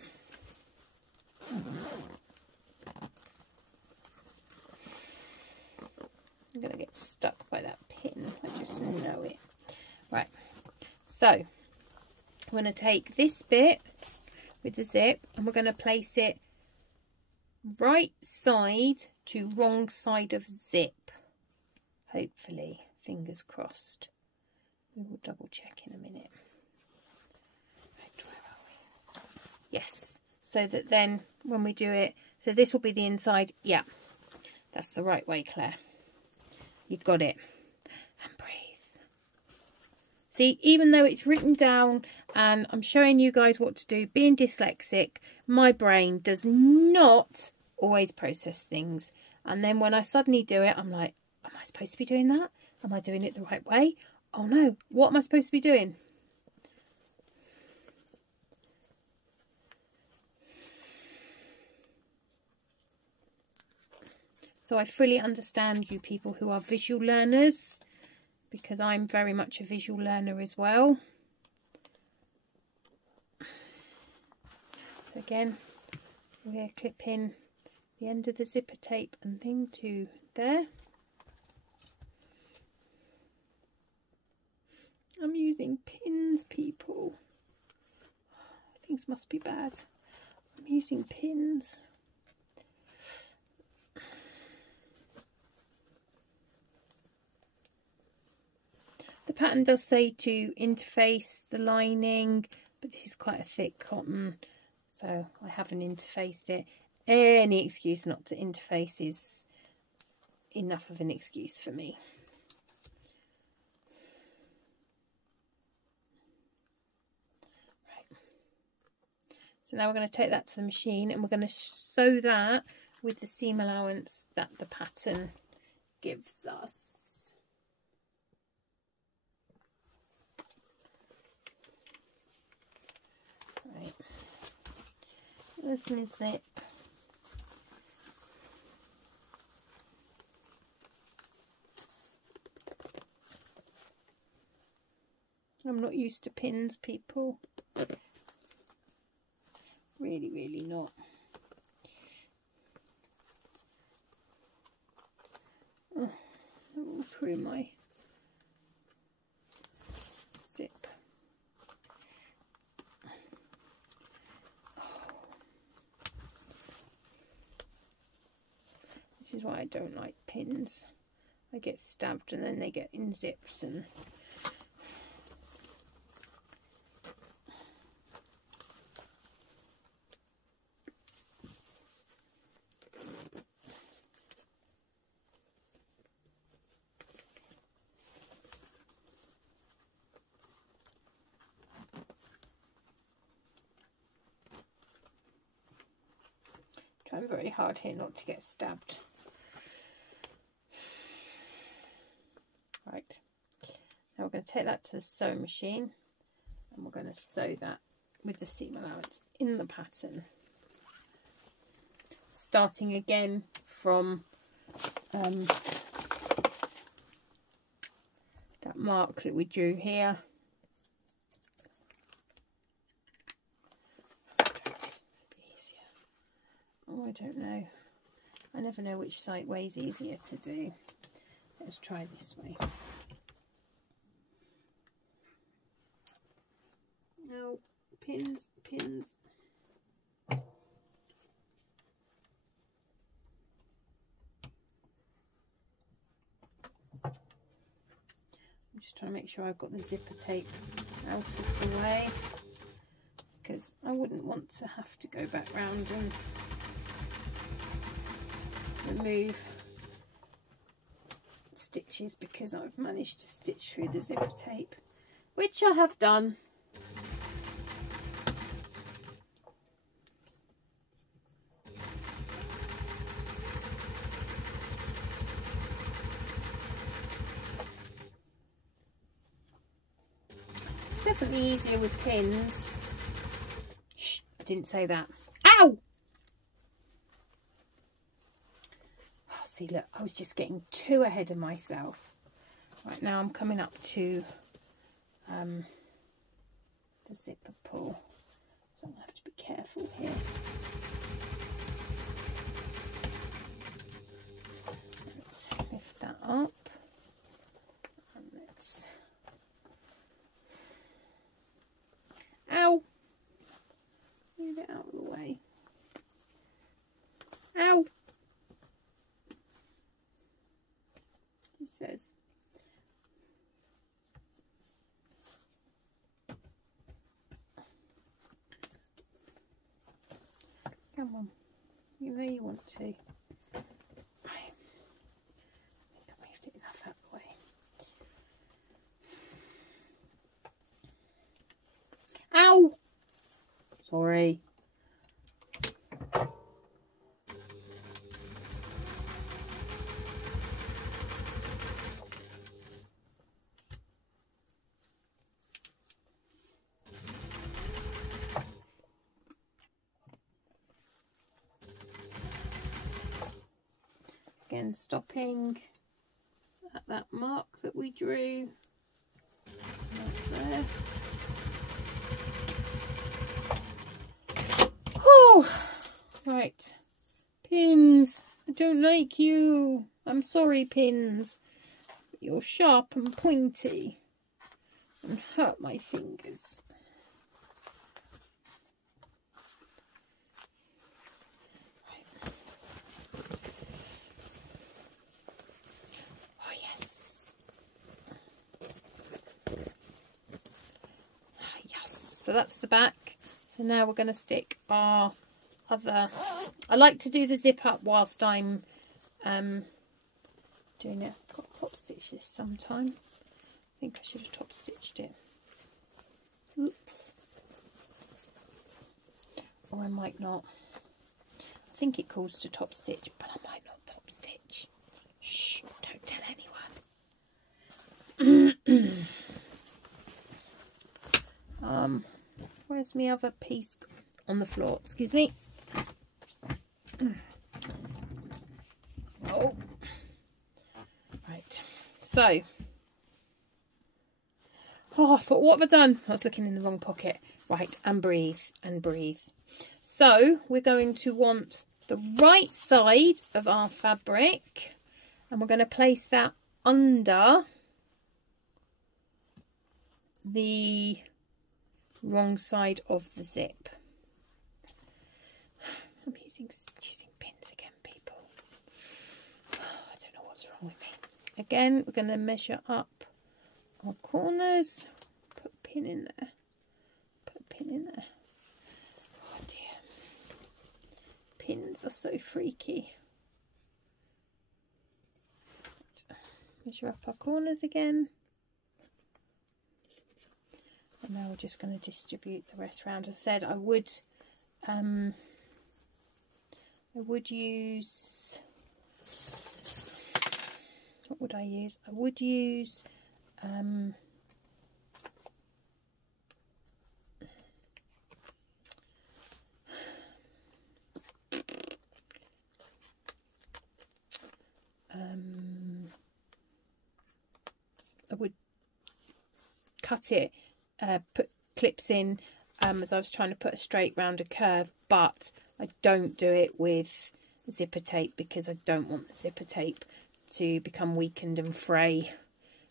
I'm going to get stuck by that pin, I just know it. Right, so I'm going to take this bit with the zip and we're going to place it right side to wrong side of zip. Hopefully, fingers crossed. We will double check in a minute. Right, where are we? Yes, so that then when we do it, so this will be the inside. Yeah, that's the right way, Claire. You got it. And breathe. See, even though it's written down and I'm showing you guys what to do, being dyslexic, my brain does not always process things. And then when I suddenly do it, I'm like, am I supposed to be doing that? Am I doing it the right way? Oh no, what am I supposed to be doing? So I fully understand you people who are visual learners, because I'm very much a visual learner as well. So again, we're clipping the end of the zipper tape and thing to there. I'm using pins, people. Things must be bad. I'm using pins. The pattern does say to interface the lining, but this is quite a thick cotton, so I haven't interfaced it. Any excuse not to interface is enough of an excuse for me. Right. So now we're going to take that to the machine and we're going to sew that with the seam allowance that the pattern gives us. Right, there's my zip. I'm not used to pins, people. Really not. Oh, they're all through my zip. This is why I don't like pins. I get stabbed and then they get in zips and trying very hard here not to get stabbed. Right, now we're going to take that to the sewing machine and we're going to sew that with the seam allowance in the pattern, starting again from that mark that we drew here. Oh, I don't know. I never know which way's easier to do. Let's try this way. No, pins, pins. I'm just trying to make sure I've got the zipper tape out of the way, because I wouldn't want to have to go back round and remove stitches because I've managed to stitch through the zipper tape, which I have done. It's definitely easier with pins. Shh, I didn't say that. Ow! See, look, I was just getting too ahead of myself. Right, now I'm coming up to the zipper pull, so I'm going to have to be careful here. Let's lift that up and let's... Ow! Move it out of the way. Ow! Says come on, you know you want to. I think I moved it enough out of the way. Ow! Sorry. Again, stopping at that mark that we drew right there. Oh, right, pins. I don't like you. I'm sorry, pins. But you're sharp and pointy and hurt my fingers. So that's the back. So now we're going to stick our other... I like to do the zip up whilst I'm doing it. I've got to top stitch this sometime. I think I should have top stitched it. Oops. Or I might not. I think it calls to top stitch, but I might not top stitch. Shh, don't tell anyone. Where's my other piece on the floor? Excuse me. Oh, right. So, I thought, what have I done? I was looking in the wrong pocket. Right, and breathe and breathe. So we're going to want the right side of our fabric, and we're going to place that under the wrong side of the zip. I'm using pins again, people. I don't know what's wrong with me. Again, we're going to measure up our corners. Put a pin in there. Put a pin in there. Oh dear. Pins are so freaky. Measure up our corners again. And now we're just going to distribute the rest around. As I said, I would use, what would I use? I would use I would cut it, put clips in as I was trying to put a straight round a curve, but I don't do it with zipper tape because I don't want the zipper tape to become weakened and fray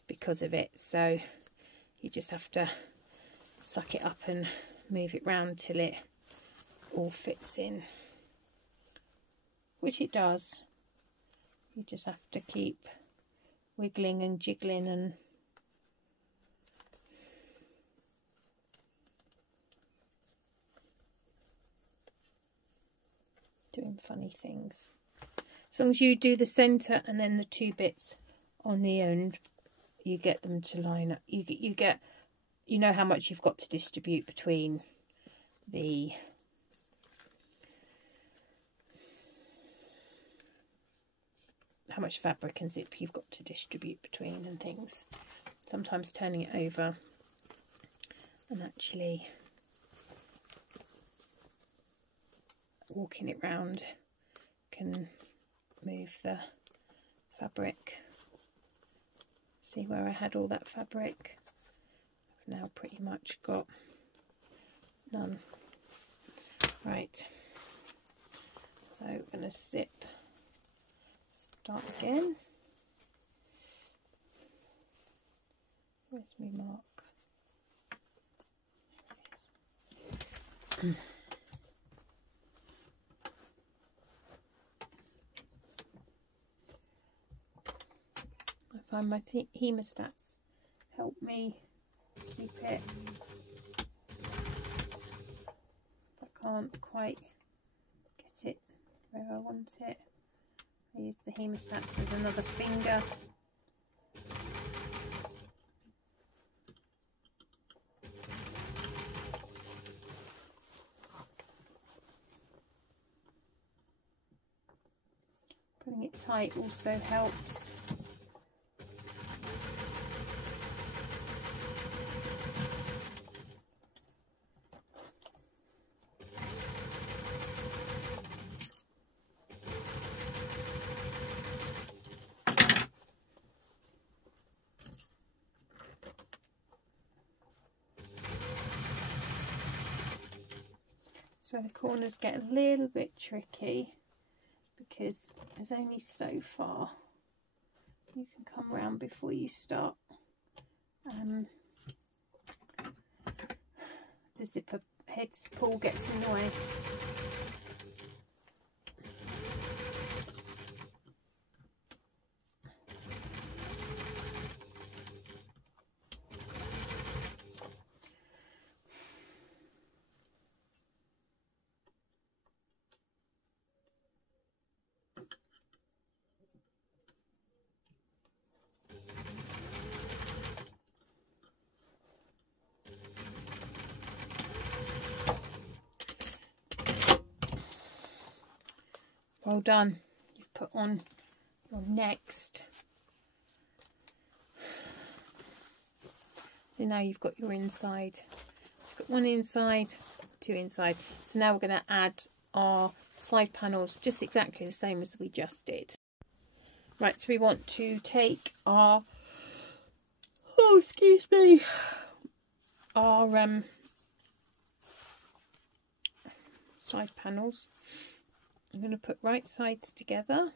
because of it. So you just have to suck it up and move it round till it all fits in, which it does. You just have to keep wiggling and jiggling and doing funny things. As long as you do the centre and then the two bits on the end, you get them to line up. You know how much you've got to distribute between the how much fabric and zip you've got to distribute between and things. Sometimes turning it over and actually walking it round can move the fabric. See where I had all that fabric? I've now pretty much got none. Right, so I'm going to zip. Start again. Where's my mark? I find my hemostats help me keep it. I can't quite get it where I want it. I use the hemostats as another finger. Putting it tight also helps. So the corners get a little bit tricky because there's only so far you can come round before you start the zipper head pull gets in the way. Well done. You've put on your next. So now you've got your inside. You've got one inside, two inside. So now we're going to add our side panels just exactly the same as we just did. Right, so we want to take our, oh excuse me, our side panels. I'm going to put right sides together.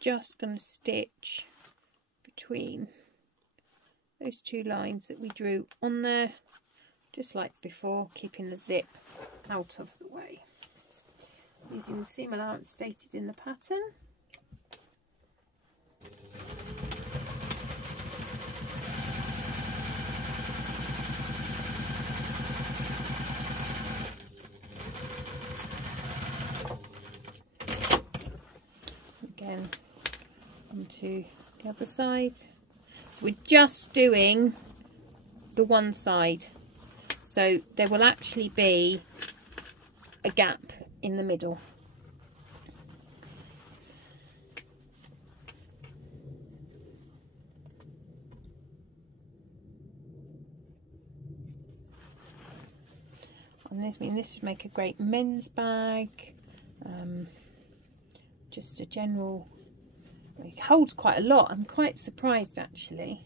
just going to stitch between those two lines that we drew on there, just like before, keeping the zip out of the way, using the seam allowance stated in the pattern. Again, onto the other side. So we're just doing the one side, so there will actually be a gap in the middle. And this would make a great men's bag. Just a general, it holds quite a lot. I'm quite surprised actually.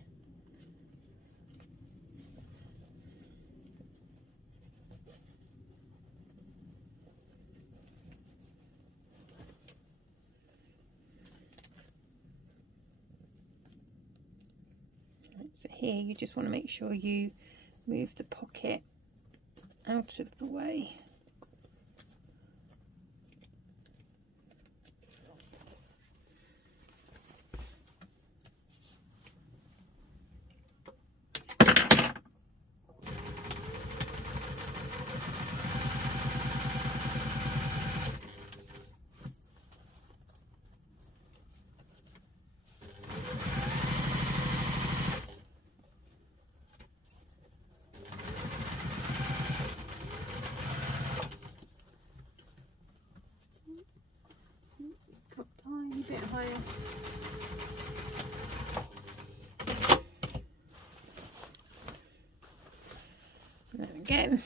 Right, so here you just want to make sure you move the pocket out of the way. Tiny bit higher. And then again.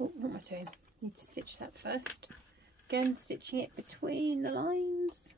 Oh, what am I doing? Need to stitch that first. Again, stitching it between the lines.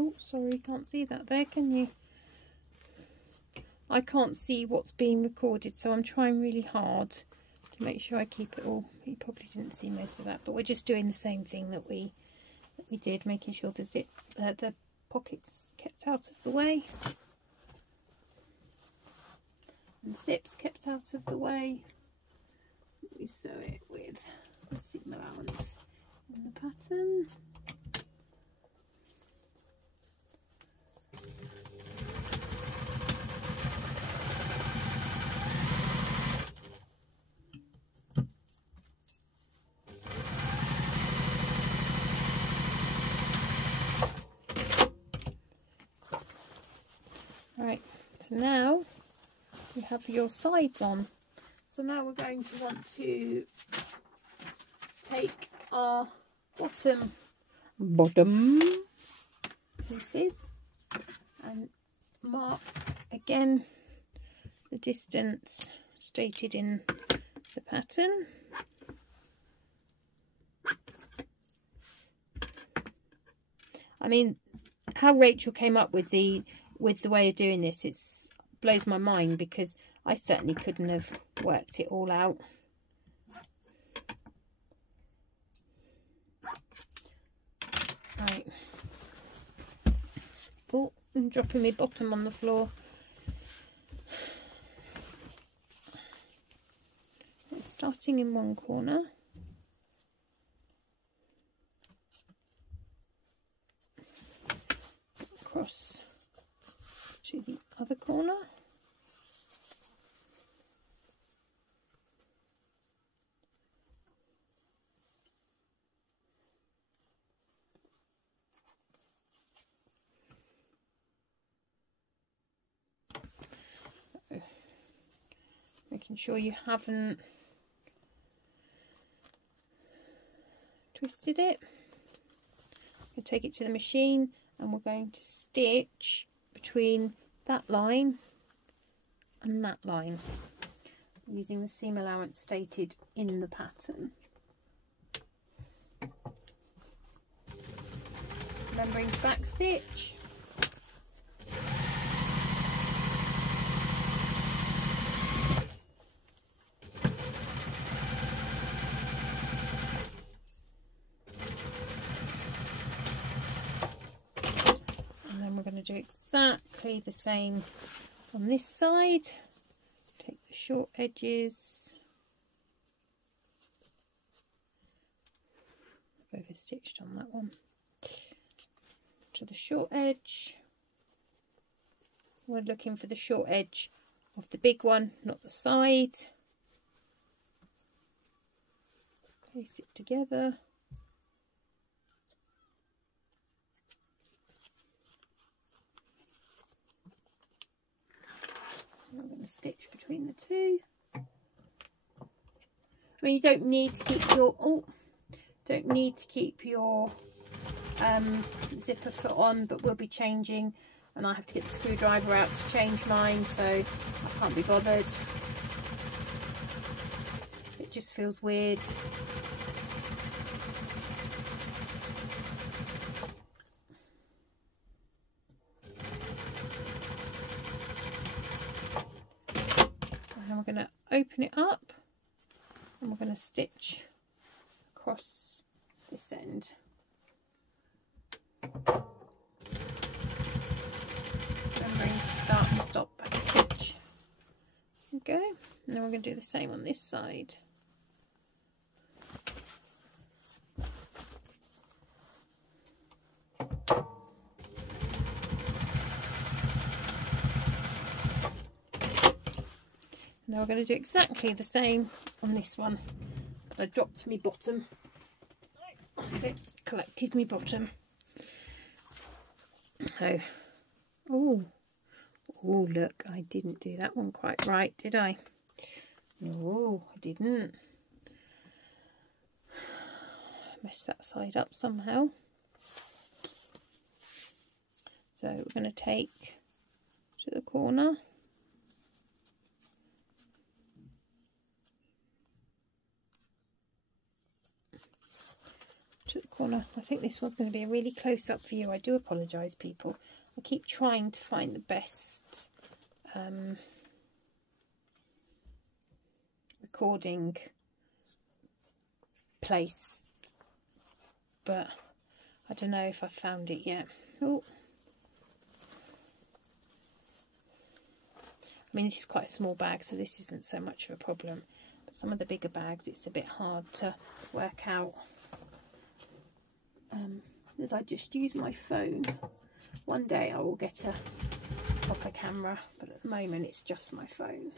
Oh, sorry, can't see that there, can you? I can't see what's being recorded, so I'm trying really hard to make sure I keep it all. You probably didn't see most of that, but we're just doing the same thing that we did, making sure the zip, the pockets kept out of the way, and zips kept out of the way. We sew it with the seam allowance in the pattern. Right, so now you have your sides on. So now we're going to want to take our bottom pieces and mark again the distance stated in the pattern. I mean, how Rachel came up with the way of doing this, it blows my mind, because I certainly couldn't have worked it all out. Right. Oh, I'm dropping my bottom on the floor. Starting in one corner. Across to the other corner. Making sure you haven't twisted it. We'll take it to the machine and we're going to stitch between that line and that line using the seam allowance stated in the pattern. Remembering to back stitch. Do exactly the same on this side. Take the short edges. I've over stitched on that one. To the short edge. We're looking for the short edge of the big one, not the side. Place it together. I'm going to stitch between the two. I mean, you don't need to keep your zipper foot on, but we'll be changing, and I have to get the screwdriver out to change mine, so I can't be bothered. It just feels weird. We're going to open it up and we're going to stitch across this end. Remembering to start and stop back stitch. Okay, and then we're going to do the same on this side. Now we're going to do exactly the same on this one. I dropped my bottom. That's it, collected my bottom. Oh, look, I didn't do that one quite right, did I? No, I didn't. Messed that side up somehow. So we're going to take to the corner. To the corner. I think this one's going to be a really close-up view. I do apologise, people. I keep trying to find the best recording place, but I don't know if I've found it yet. Oh, I mean, this is quite a small bag, so this isn't so much of a problem, but some of the bigger bags it's a bit hard to work out. As I just use my phone. One day I will get a proper camera, but at the moment it's just my phone.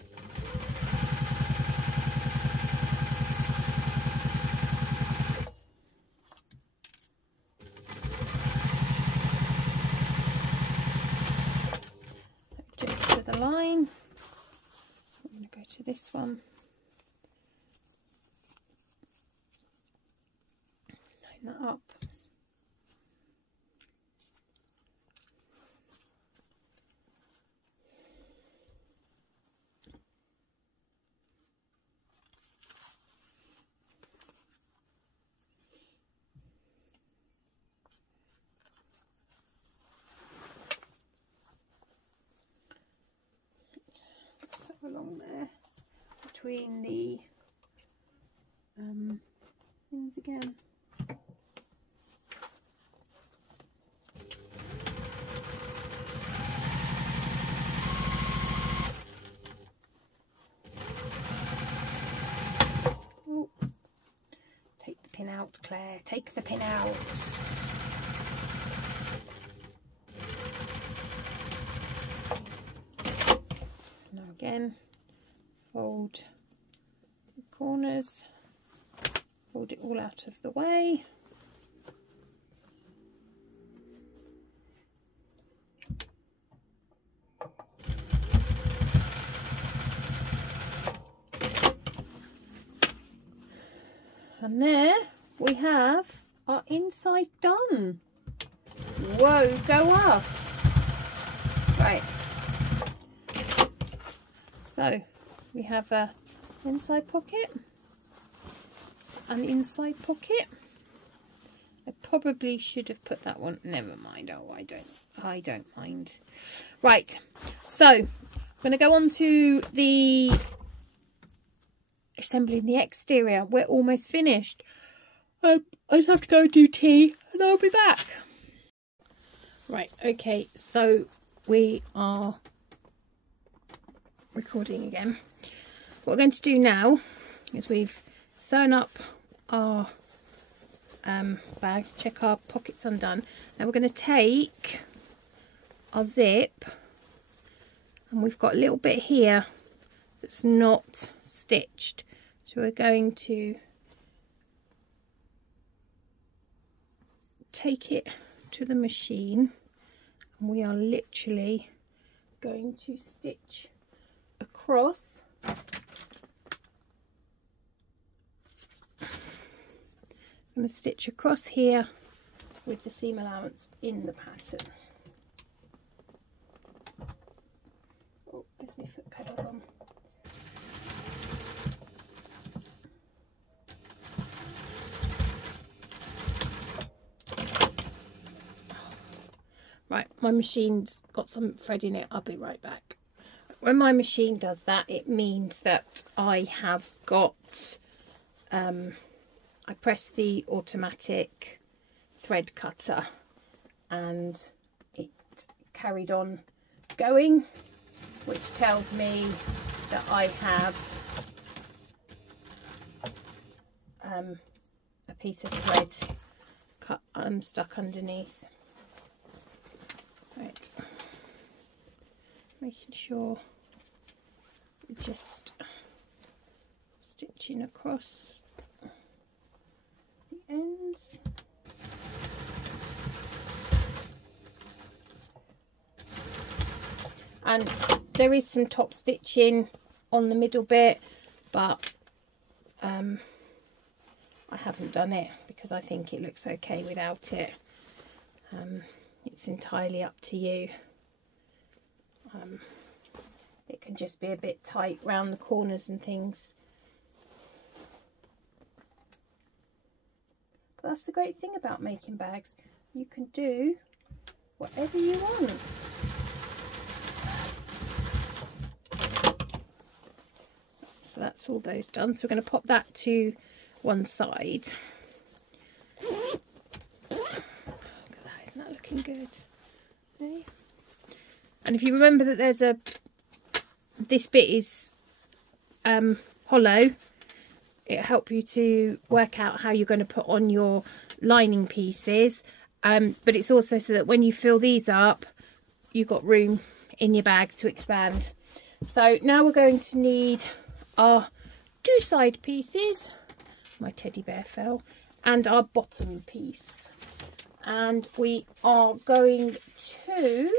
Just to the line. I'm going to go to this one. Line that up. Along there between the things again. out, Claire. Take the pin out. Now again, fold the corners, fold it all out of the way. And there we have our inside done. Whoa, go us. Right. So we have a inside pocket, an inside pocket. I probably should have put that one. Never mind. Oh, I don't mind. Right. So I'm going to go on to the assembling the exterior. We're almost finished. I just have to go and do tea and I'll be back. Right, okay, so we are recording again. What we're going to do now is we've sewn up our bags, check our pockets undone. Now we're going to take our zip, and we've got a little bit here that's not stitched. So we're going to take it to the machine, and we are literally going to stitch across. I'm going to stitch across here with the seam allowance in the pattern. Oh, there's my foot pedal on. Right, my machine's got some thread in it. I'll be right back. When my machine does that, it means that I have got, I press the automatic thread cutter and it carried on going, which tells me that I have a piece of thread cut, stuck underneath. Right, making sure we're just stitching across the ends. And there is some top stitching on the middle bit, but I haven't done it because I think it looks okay without it. It's entirely up to you. It can just be a bit tight round the corners and things. But that's the great thing about making bags. You can do whatever you want. So that's all those done. So we're going to pop that to one side. Isn't that looking good? Okay. And if you remember that there's this bit is hollow, it'll help you to work out how you're going to put on your lining pieces, but it's also so that when you fill these up, you've got room in your bag to expand. So now we're going to need our two side pieces, my teddy bear fell, and our bottom piece. And we are going to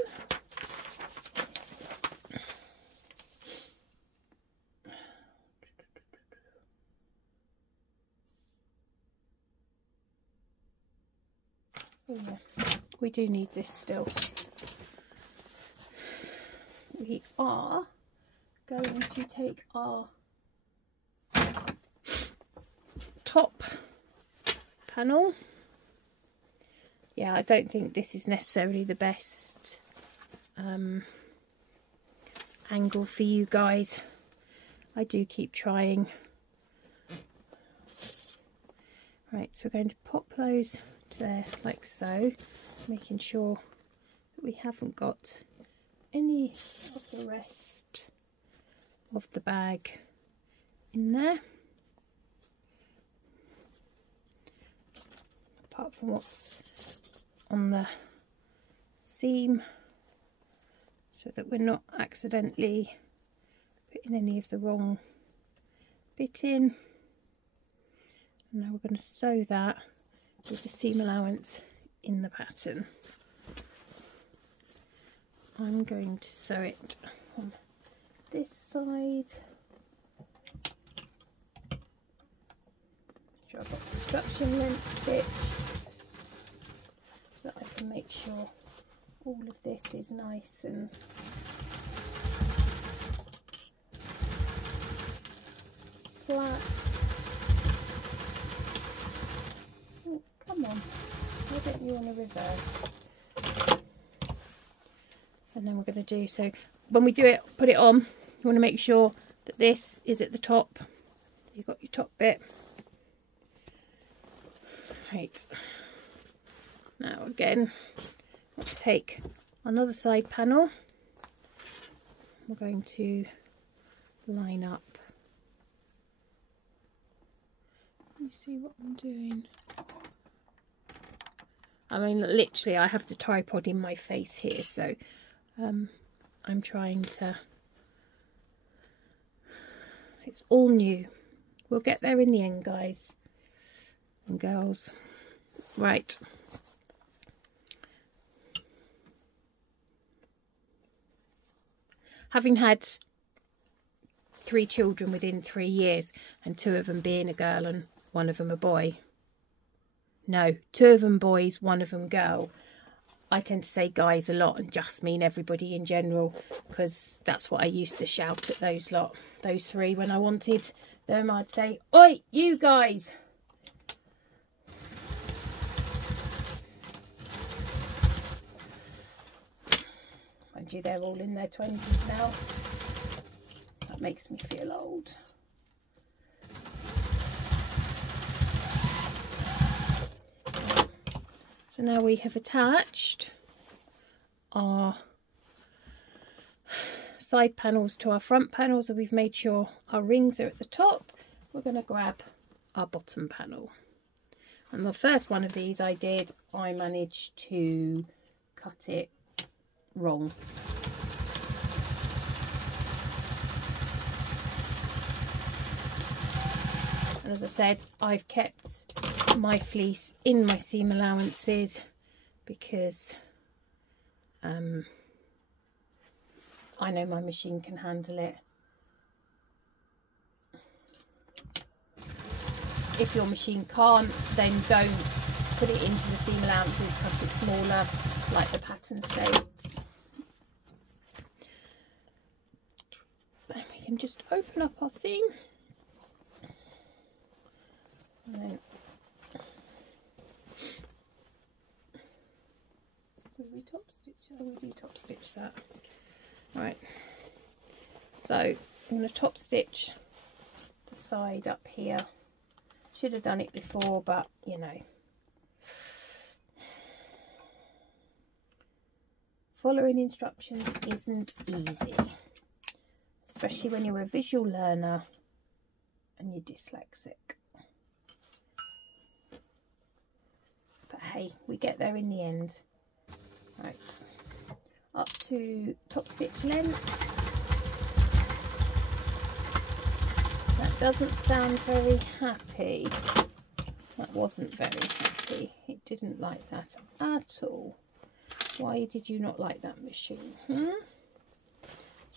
we do need this still. We are going to take our top panel. Yeah, I don't think this is necessarily the best angle for you guys. I do keep trying. Right, so we're going to pop those to there like so, making sure that we haven't got any of the rest of the bag in there. apart from what's on the seam, so that we're not accidentally putting any of the wrong bit in. And now we're going to sew that with the seam allowance in the pattern. I'm going to sew it on this side. So I've got the construction length stitch, so that I can make sure all of this is nice and flat. Oh, come on, why don't you want to reverse? And then we're going to do, so when we do it, put it on, you want to make sure that this is at the top. You've got your top bit. Right, now again, I'll take another side panel. We're going to line up. Let me see what I'm doing. I mean, literally, I have the tripod in my face here, so I'm trying to, it's all new. We'll get there in the end, guys and girls. Right. Having had 3 children within 3 years, and 2 of them being a girl and 1 of them a boy. No, 2 of them boys, 1 of them girl. I tend to say guys a lot and just mean everybody in general, because that's what I used to shout at those lot, those 3, when I wanted them. I'd say, "Oi, you guys!" Mind you, they're all in their 20s now. That makes me feel old. So now we have attached our side panels to our front panels, and we've made sure our rings are at the top. We're going to grab our bottom panel. And the first one of these I managed to cut it wrong. And as I said, I've kept my fleece in my seam allowances because I know my machine can handle it. If your machine can't, then don't put it into the seam allowances, cut it smaller like the pattern states. Then we can just open up our thing. And then do we top stitch? Oh, we do top stitch that. Right. So I'm going to top stitch the side up here. Should have done it before, but you know. Following instructions isn't easy, especially when you're a visual learner and you're dyslexic. But hey, we get there in the end. Right, up to top stitch length. That doesn't sound very happy. That wasn't very happy. It didn't like that at all. Why did you not like that machine? Should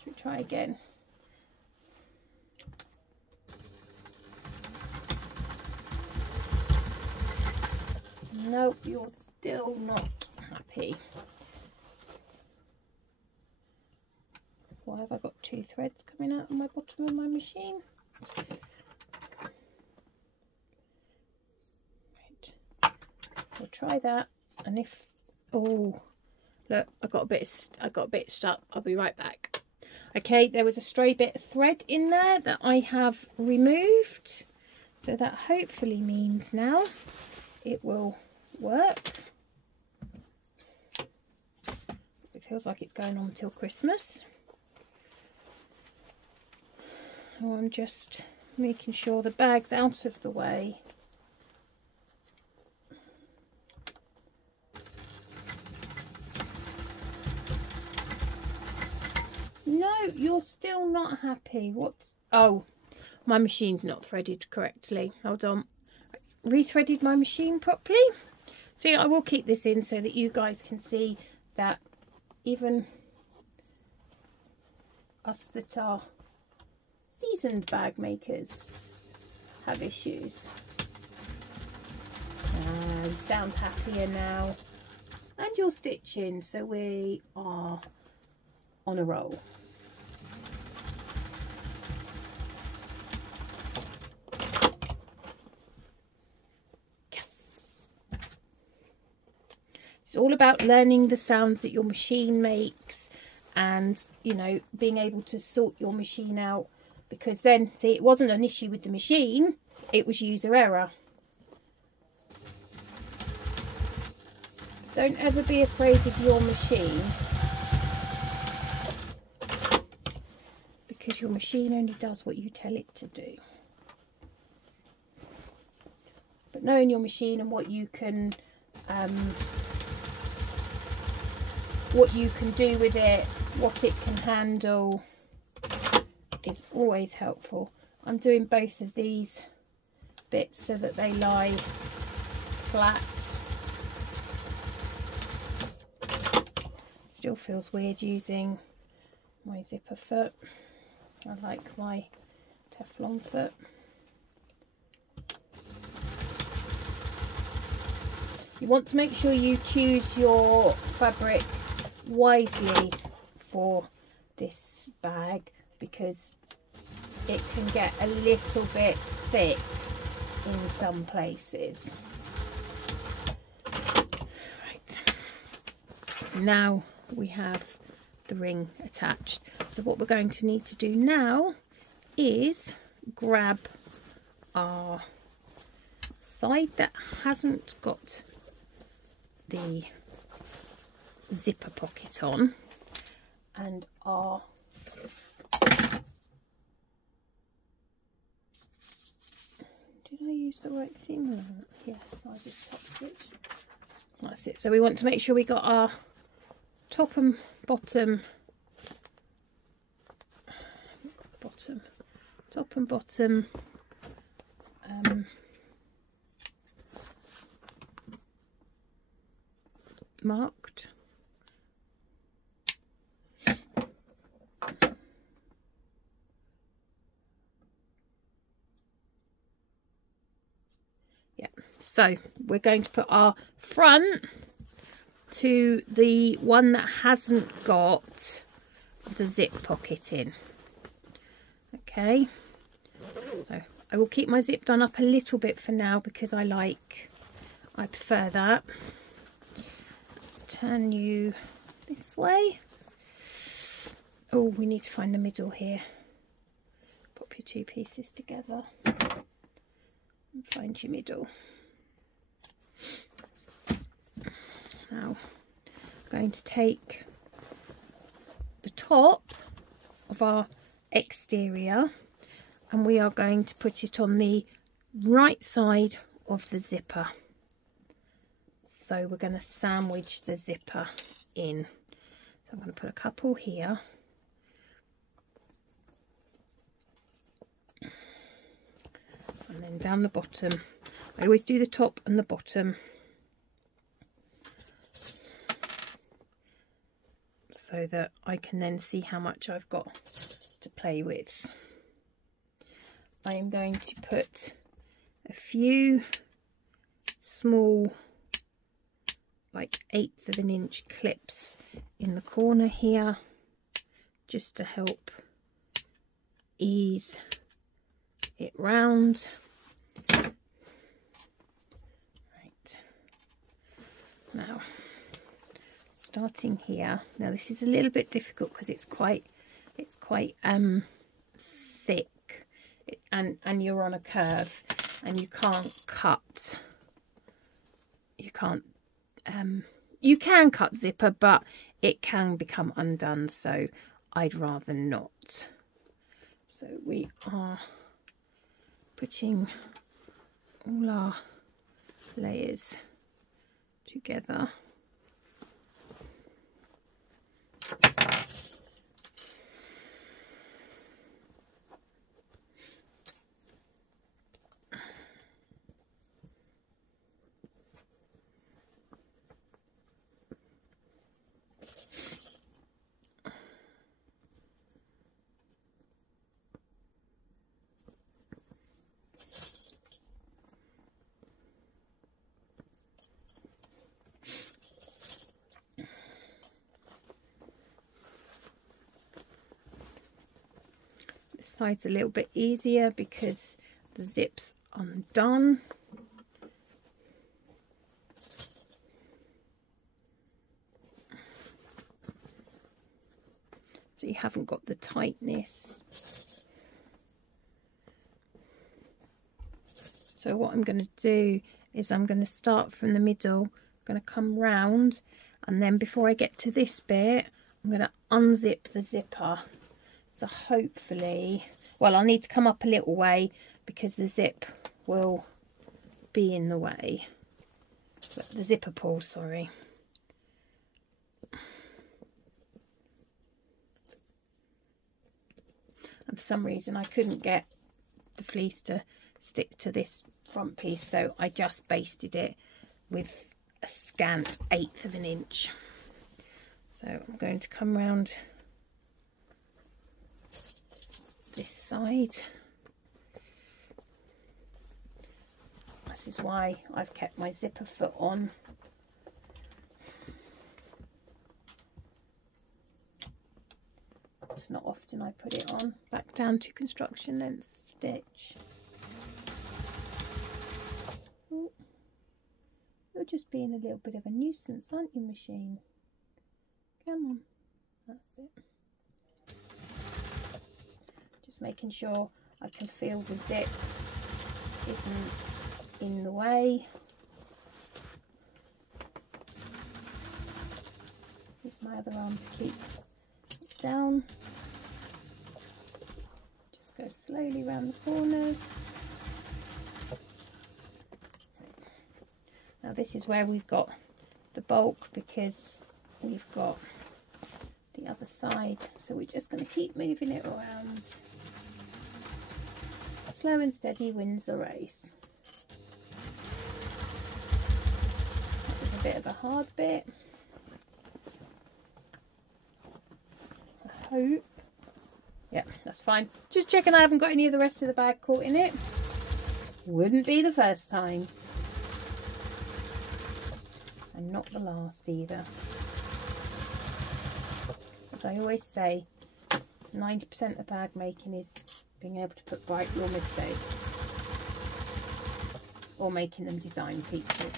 we try again? Nope, you're still not happy. Why have I got 2 threads coming out on my bottom of my machine? Right. We'll try that, and if look, I got a bit stuck. I'll be right back. Okay, there was a stray bit of thread in there that I have removed, so that hopefully means now it will work. It feels like it's going on till Christmas. So I'm just making sure the bag's out of the way. you're still not happy. What's... Oh, my machine's not threaded correctly. Hold on. Rethreaded my machine properly. So I will keep this in so that you guys can see that even us that are seasoned bag makers have issues. You sound happier now. And you're stitching, so we are on a roll. Yes. It's all about learning the sounds that your machine makes and, you know, being able to sort your machine out, because then, see, it wasn't an issue with the machine, it was user error. Don't ever be afraid of your machine, because your machine only does what you tell it to do. But knowing your machine and what you can do with it, what it can handle, is always helpful. I'm doing both of these bits so that they lie flat. Still feels weird using my zipper foot. I like my Teflon foot. You want to make sure you choose your fabric wisely for this bag, because it can get a little bit thick in some places. Right, now we have the ring attached. So what we're going to need to do now is grab our side that hasn't got the zipper pocket on, and our did I use the right seam? Yes, I just top stitched. That's it. So we want to make sure we got our top and bottom, top and bottom marked. Yeah, so we're going to put our front to the one that hasn't got the zip pocket in. Okay, so I will keep my zip done up a little bit for now because I prefer that. Let's turn you this way. Oh, we need to find the middle here. Pop your two pieces together and find your middle. Now I'm going to take the top of our exterior and we are going to put it on the right side of the zipper. So we're going to sandwich the zipper in. So I'm going to put a couple here. And then down the bottom. I always do the top and the bottom, so that I can then see how much I've got to play with. I am going to put a few small, like 1/8 of an inch clips in the corner here, just to help ease it round. Right, now starting here. Now this is a little bit difficult because it's quite thick, and you're on a curve and you can't cut. You can cut zipper, but it can become undone, so I'd rather not. So we are putting all our layers together. side's a little bit easier because the zip's undone. So you haven't got the tightness. So what I'm going to do is I'm going to start from the middle, I'm going to come round, and then before I get to this bit, I'm going to unzip the zipper. So hopefully, well, I'll need to come up a little way because the zip will be in the way. The zipper pull, sorry. And for some reason I couldn't get the fleece to stick to this front piece, so I just basted it with a scant 1/8 of an inch. So I'm going to come round this side. This is why I've kept my zipper foot on. It's not often I put it on. Back down to construction length stitch. Ooh. You're just being a little bit of a nuisance, aren't you, machine? Come on. That's it. Just making sure I can feel the zip isn't in the way. Use my other arm to keep it down. Just go slowly around the corners. Now this is where we've got the bulk because we've got the other side, so we're just going to keep moving it around. Slow and steady wins the race. That was a bit of a hard bit. I hope. Yeah, that's fine. Just checking I haven't got any of the rest of the bag caught in it. Wouldn't be the first time. And not the last either. As I always say, 90% of bag making is being able to put right your mistakes or making them design features.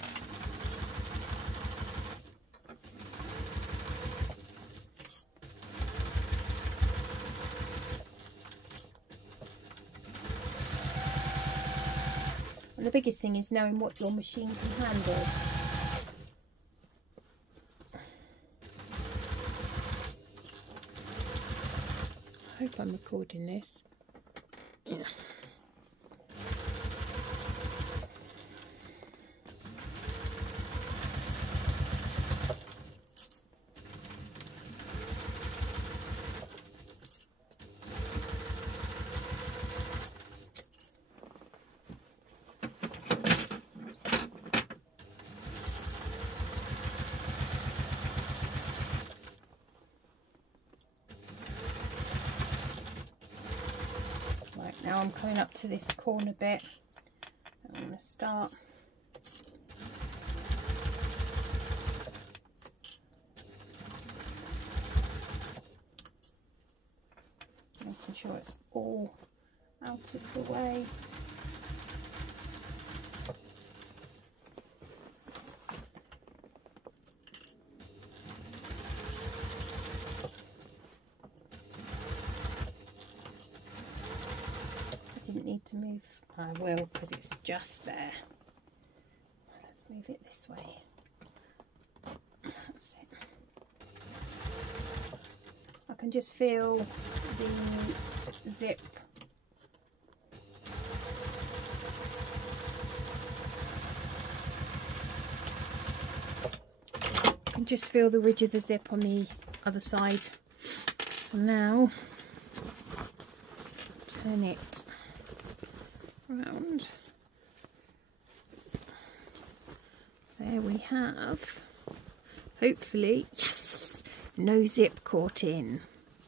And the biggest thing is knowing what your machine can handle. I hope I'm recording this. Yeah. Now I'm coming up to this corner bit. I'm going to start making sure it's all out of the way. Didn't need to move. I will, because it's just there. Let's move it this way. That's it. I can just feel the zip I can just feel the ridge of the zip on the other side. So now turn it round. There we have, hopefully, yes, no zip caught in.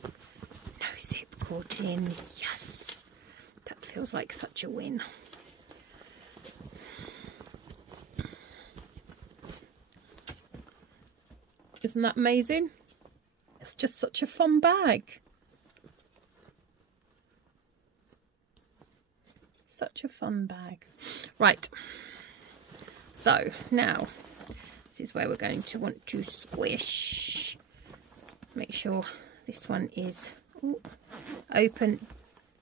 No zip caught in, yes. That feels like such a win. Isn't that amazing? It's just such a fun bag. such a fun bag. Right, so now this is where we're going to want to squish. Make sure this one is open.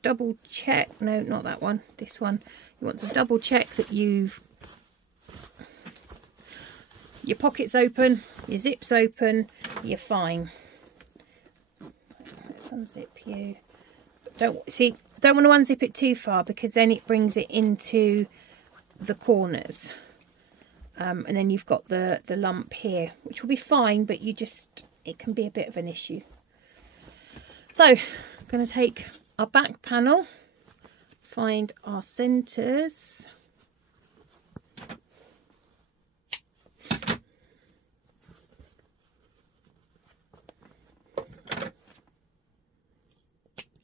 Double check, no, not that one, this one. You want to double check that your pocket's open, your zip's open, you're fine. Let's unzip you. Don't want to unzip it too far, because then it brings it into the corners. And then you've got the lump here, which will be fine, but it can be a bit of an issue. So I'm going to take our back panel, find our centres.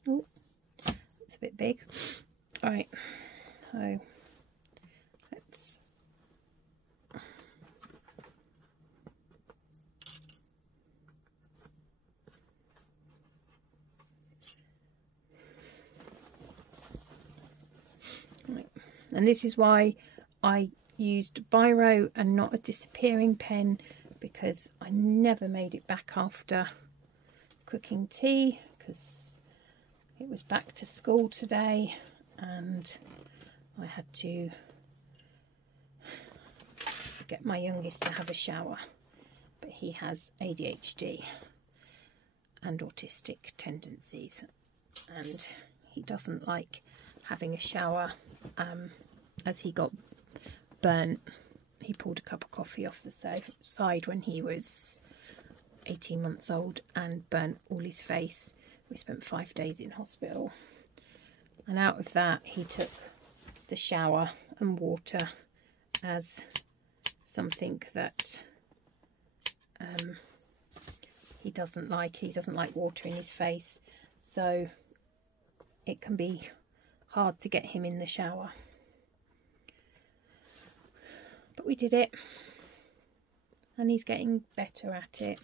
Oh, it's a bit big. All right, so let's and this is why I used biro and not a disappearing pen, because I never made it back after cooking tea, because it was back to school today and I had to get my youngest to have a shower, but he has ADHD and autistic tendencies, and he doesn't like having a shower. As he got burnt, he pulled a cup of coffee off the side when he was 18 months old and burnt all his face. We spent 5 days in hospital, and out of that he took the shower and water as something that he doesn't like. He doesn't like water in his face, so it can be hard to get him in the shower. But we did it, and he's getting better at it.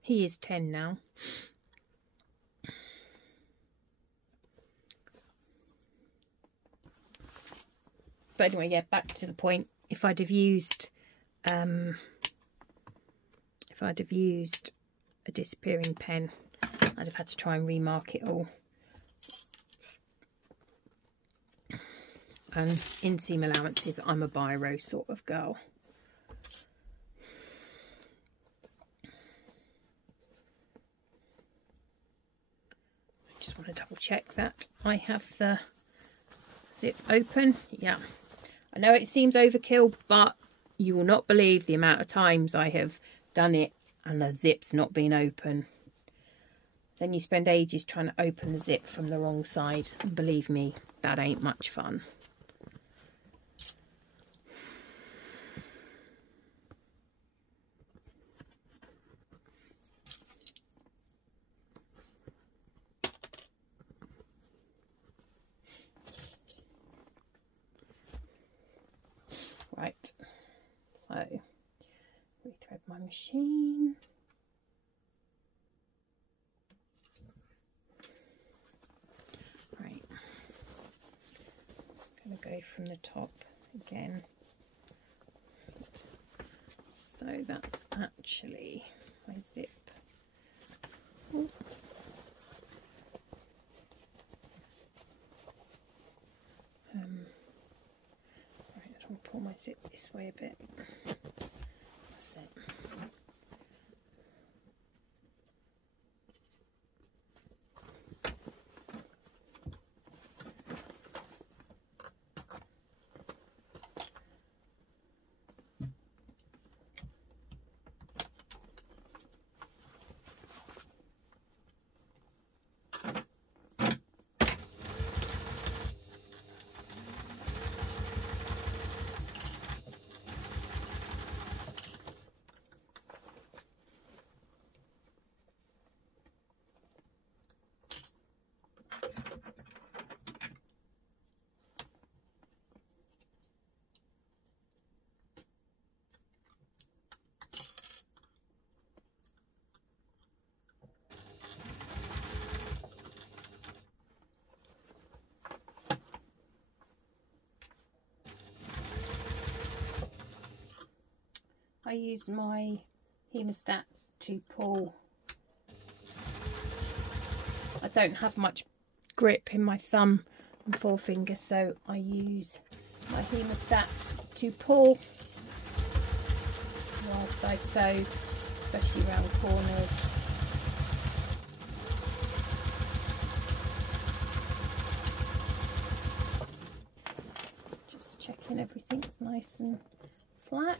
He is 10 now. But anyway, yeah, back to the point. If I'd have used a disappearing pen, I'd have had to try and remark it all. And inseam allowances, I'm a biro sort of girl. I just want to double check that I have the zip open. Yeah, I know it seems overkill, but you will not believe the amount of times I have done it and the zip's not been open. Then you spend ages trying to open the zip from the wrong side, and believe me, that ain't much fun. Right, so rethread my machine. Right, I'm going to go from the top again. Right. So that's actually my zip. Ooh. I'll pull my zip this way a bit. That's it. I use my hemostats to pull. I don't have much grip in my thumb and forefinger, so I use my hemostats to pull whilst I sew, especially around corners. Just checking everything's nice and flat.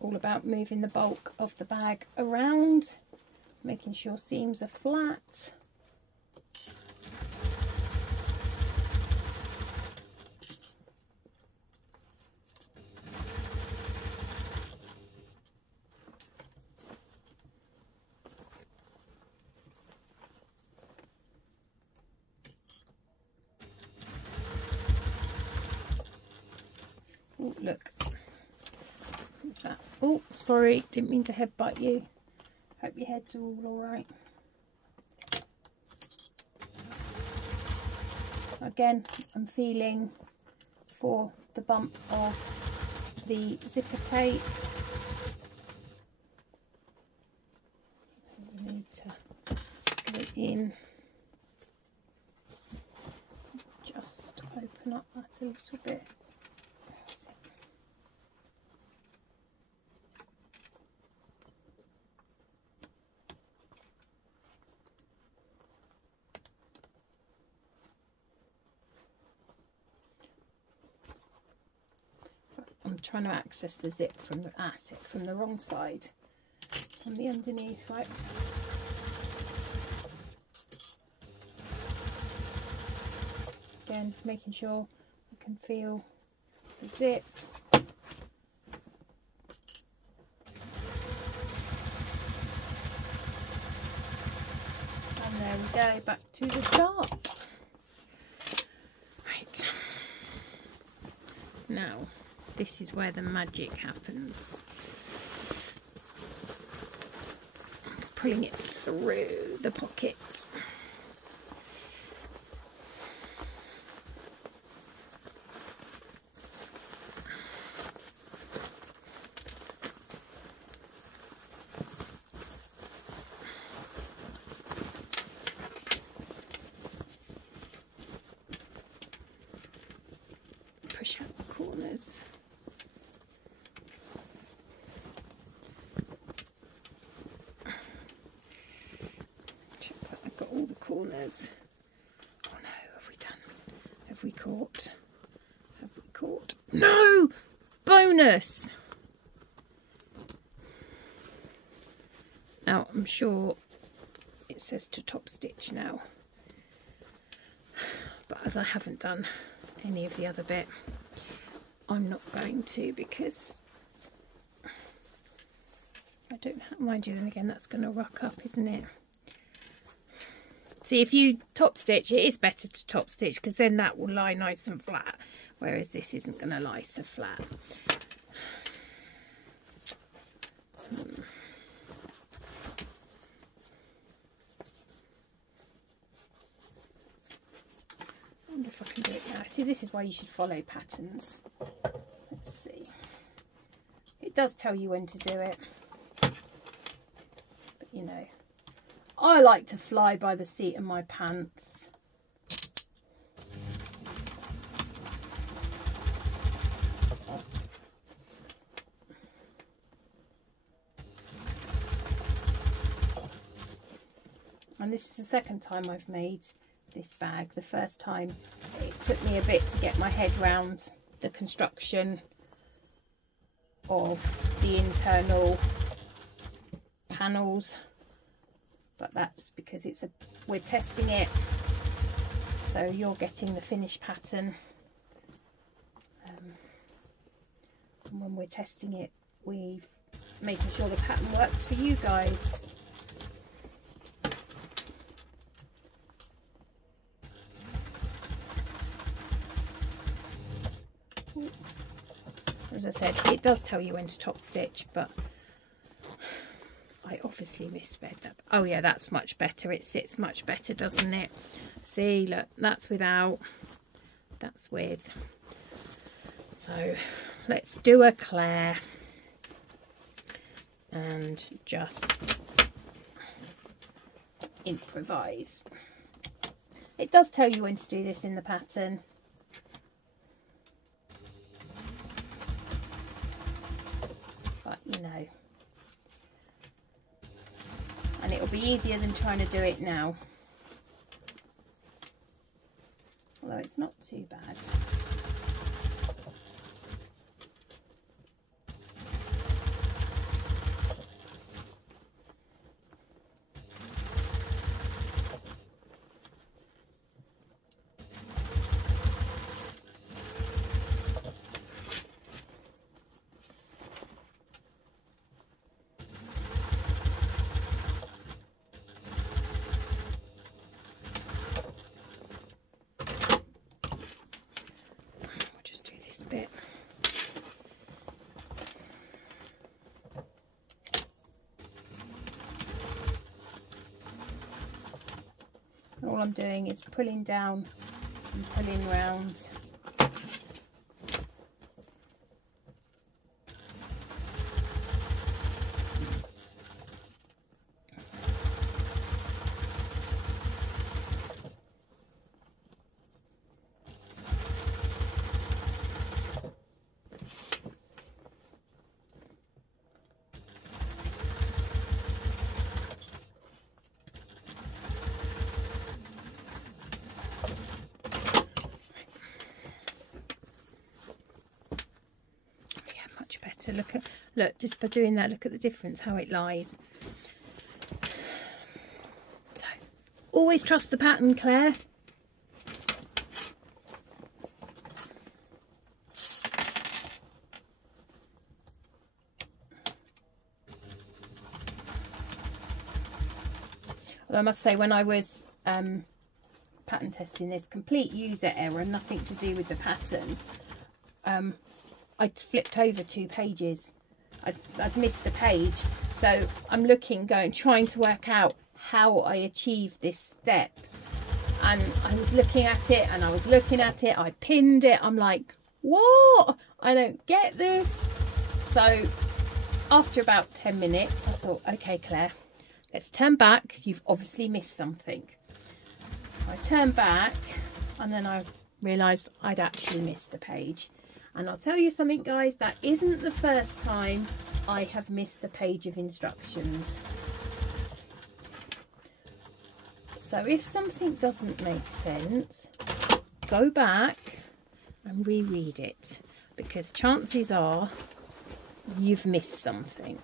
All about moving the bulk of the bag around, making sure seams are flat. Oh, look. Oh, sorry, didn't mean to headbutt you. Hope your head's all alright. Again, I'm feeling for the bump of the zipper tape. We need to get it in. Just open up that a little bit. I'm trying to access the zip from the wrong side, on the underneath, right? Again, making sure I can feel the zip. And there we go, back to the start. Right. Now, this is where the magic happens. Pulling it through the pocket. Push out the corners. All the corners. Oh no, have we done? Have we caught? Have we caught? No! Bonus! Now, I'm sure it says to top stitch now. But as I haven't done any of the other bit, I'm not going to, because I don't have, mind you, then again, that's going to ruck up, isn't it? See, if you top stitch, it is better to top stitch, because then that will lie nice and flat, whereas this isn't going to lie so flat. I wonder if I can do it now. See, this is why you should follow patterns. Let's see. It does tell you when to do it, but you know, I like to fly by the seat of my pants. And this is the second time I've made this bag. The first time it took me a bit to get my head round the construction of the internal panels, but that's because we're testing it, so you're getting the finished pattern, and when we're testing it, we're making sure the pattern works for you guys. As I said, it does tell you when to top stitch, but I obviously misread that. Oh yeah, that's much better. It sits much better, doesn't it? See, look, that's without, that's with. So let's do a Claire and just improvise. It does tell you when to do this in the pattern. But you know, and it'll be easier than trying to do it now, although it's not too bad. Bit. And all I'm doing is pulling down and pulling round. Better. Look, just by doing that, look at the difference, how it lies. So always trust the pattern, Claire. Although I must say, when I was pattern testing this, complete user error, nothing to do with the pattern, I'd flipped over 2 pages. I'd missed a page. So I'm trying to work out how I achieved this step. And I was looking at it and I was looking at it. I pinned it. I'm like, what? I don't get this. So after about 10 minutes, I thought, okay, Claire, let's turn back. You've obviously missed something. I turned back and then I realised I'd actually missed a page. And I'll tell you something, guys, that isn't the first time I have missed a page of instructions. So if something doesn't make sense, go back and reread it, because chances are you've missed something.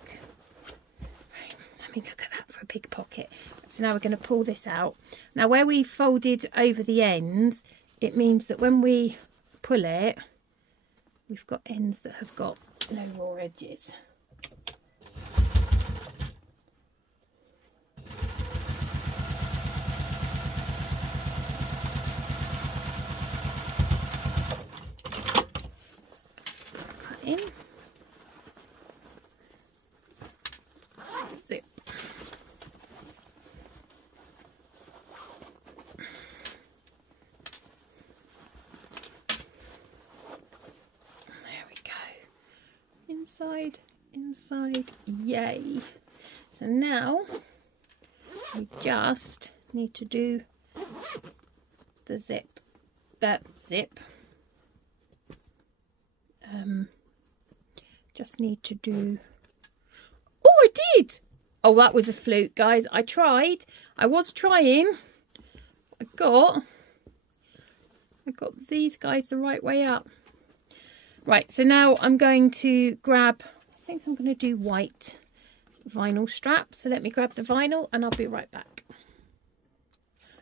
Right, let me look at that for a big pocket. So now we're going to pull this out. Now where we folded over the ends, it means that when we pull it, we've got ends that have got no raw edges. Cut in. Zip. Inside, yay. So now we just need to do the zip, just need to do, oh, I did. Oh, that was a fluke, guys. I was trying, I got these guys the right way up. Right, so now I'm going to grab, I think I'm going to do white vinyl strap. So let me grab the vinyl and I'll be right back.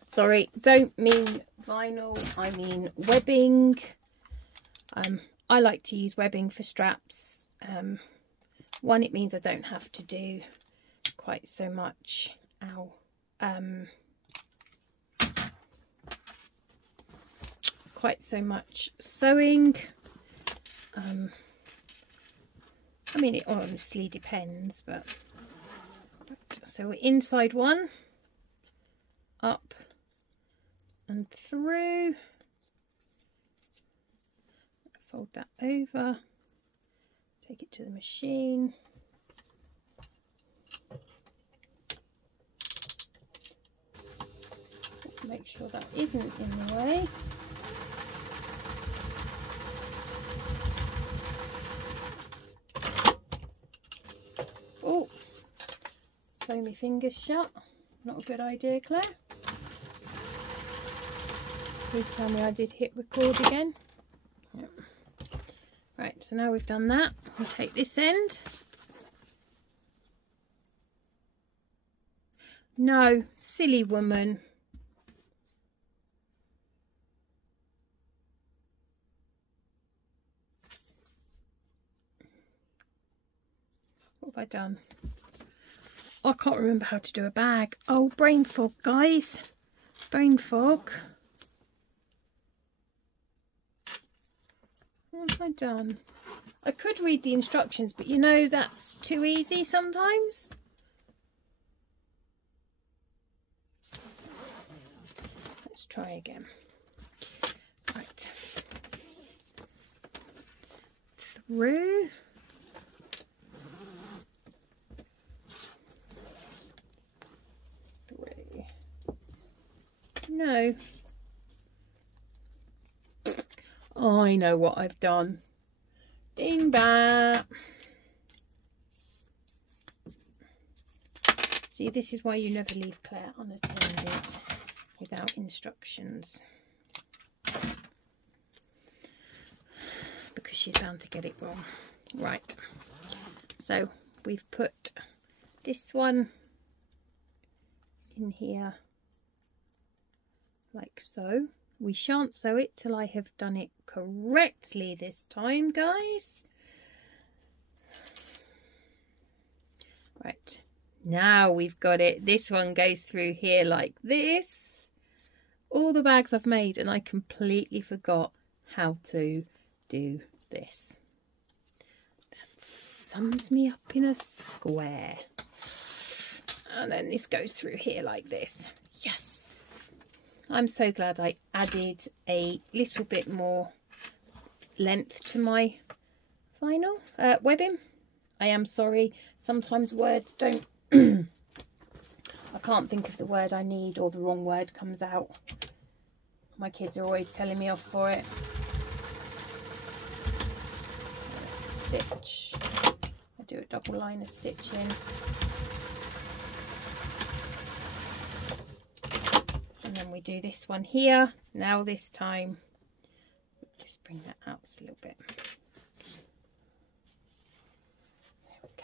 Sorry, don't mean vinyl, I mean webbing. I like to use webbing for straps. One, it means I don't have to do quite so much sewing. I mean, it honestly depends, but right, so we're inside one, up and through. Fold that over, take it to the machine. Make sure that isn't in the way. Oh, sew my fingers shut. Not a good idea, Claire. Please tell me I did hit record again. Yep. Right, so now we've done that, we'll take this end. No, silly woman. What have I done? I can't remember how to do a bag. Oh, brain fog, guys. Brain fog. What have I done? I could read the instructions, but you know that's too easy sometimes. Let's try again. Right. Through. Three. No. I know what I've done. Ding bat. See, this is why you never leave Claire unattended without instructions. Because she's bound to get it wrong. Right. So we've put this one in here like so. We shan't sew it till I have done it correctly this time, guys. Right, now we've got it. This one goes through here like this. All the bags I've made, and I completely forgot how to do this. That sums me up in a square. And then this goes through here like this. Yes. I'm so glad I added a little bit more length to my vinyl webbing. I am sorry, sometimes words don't I can't think of the word I need, or the wrong word comes out. My kids are always telling me off for it. Stitch. I do a double line of stitching. And then we do this one here. Now this time, just bring that out a little bit. There we go.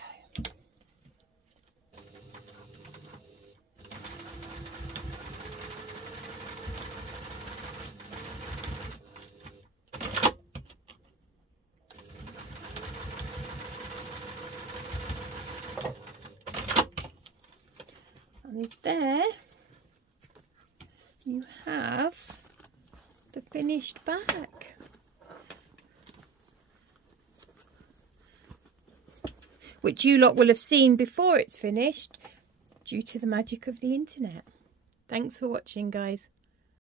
And there you have the finished bag. Which you lot will have seen before it's finished due to the magic of the internet. Thanks for watching, guys.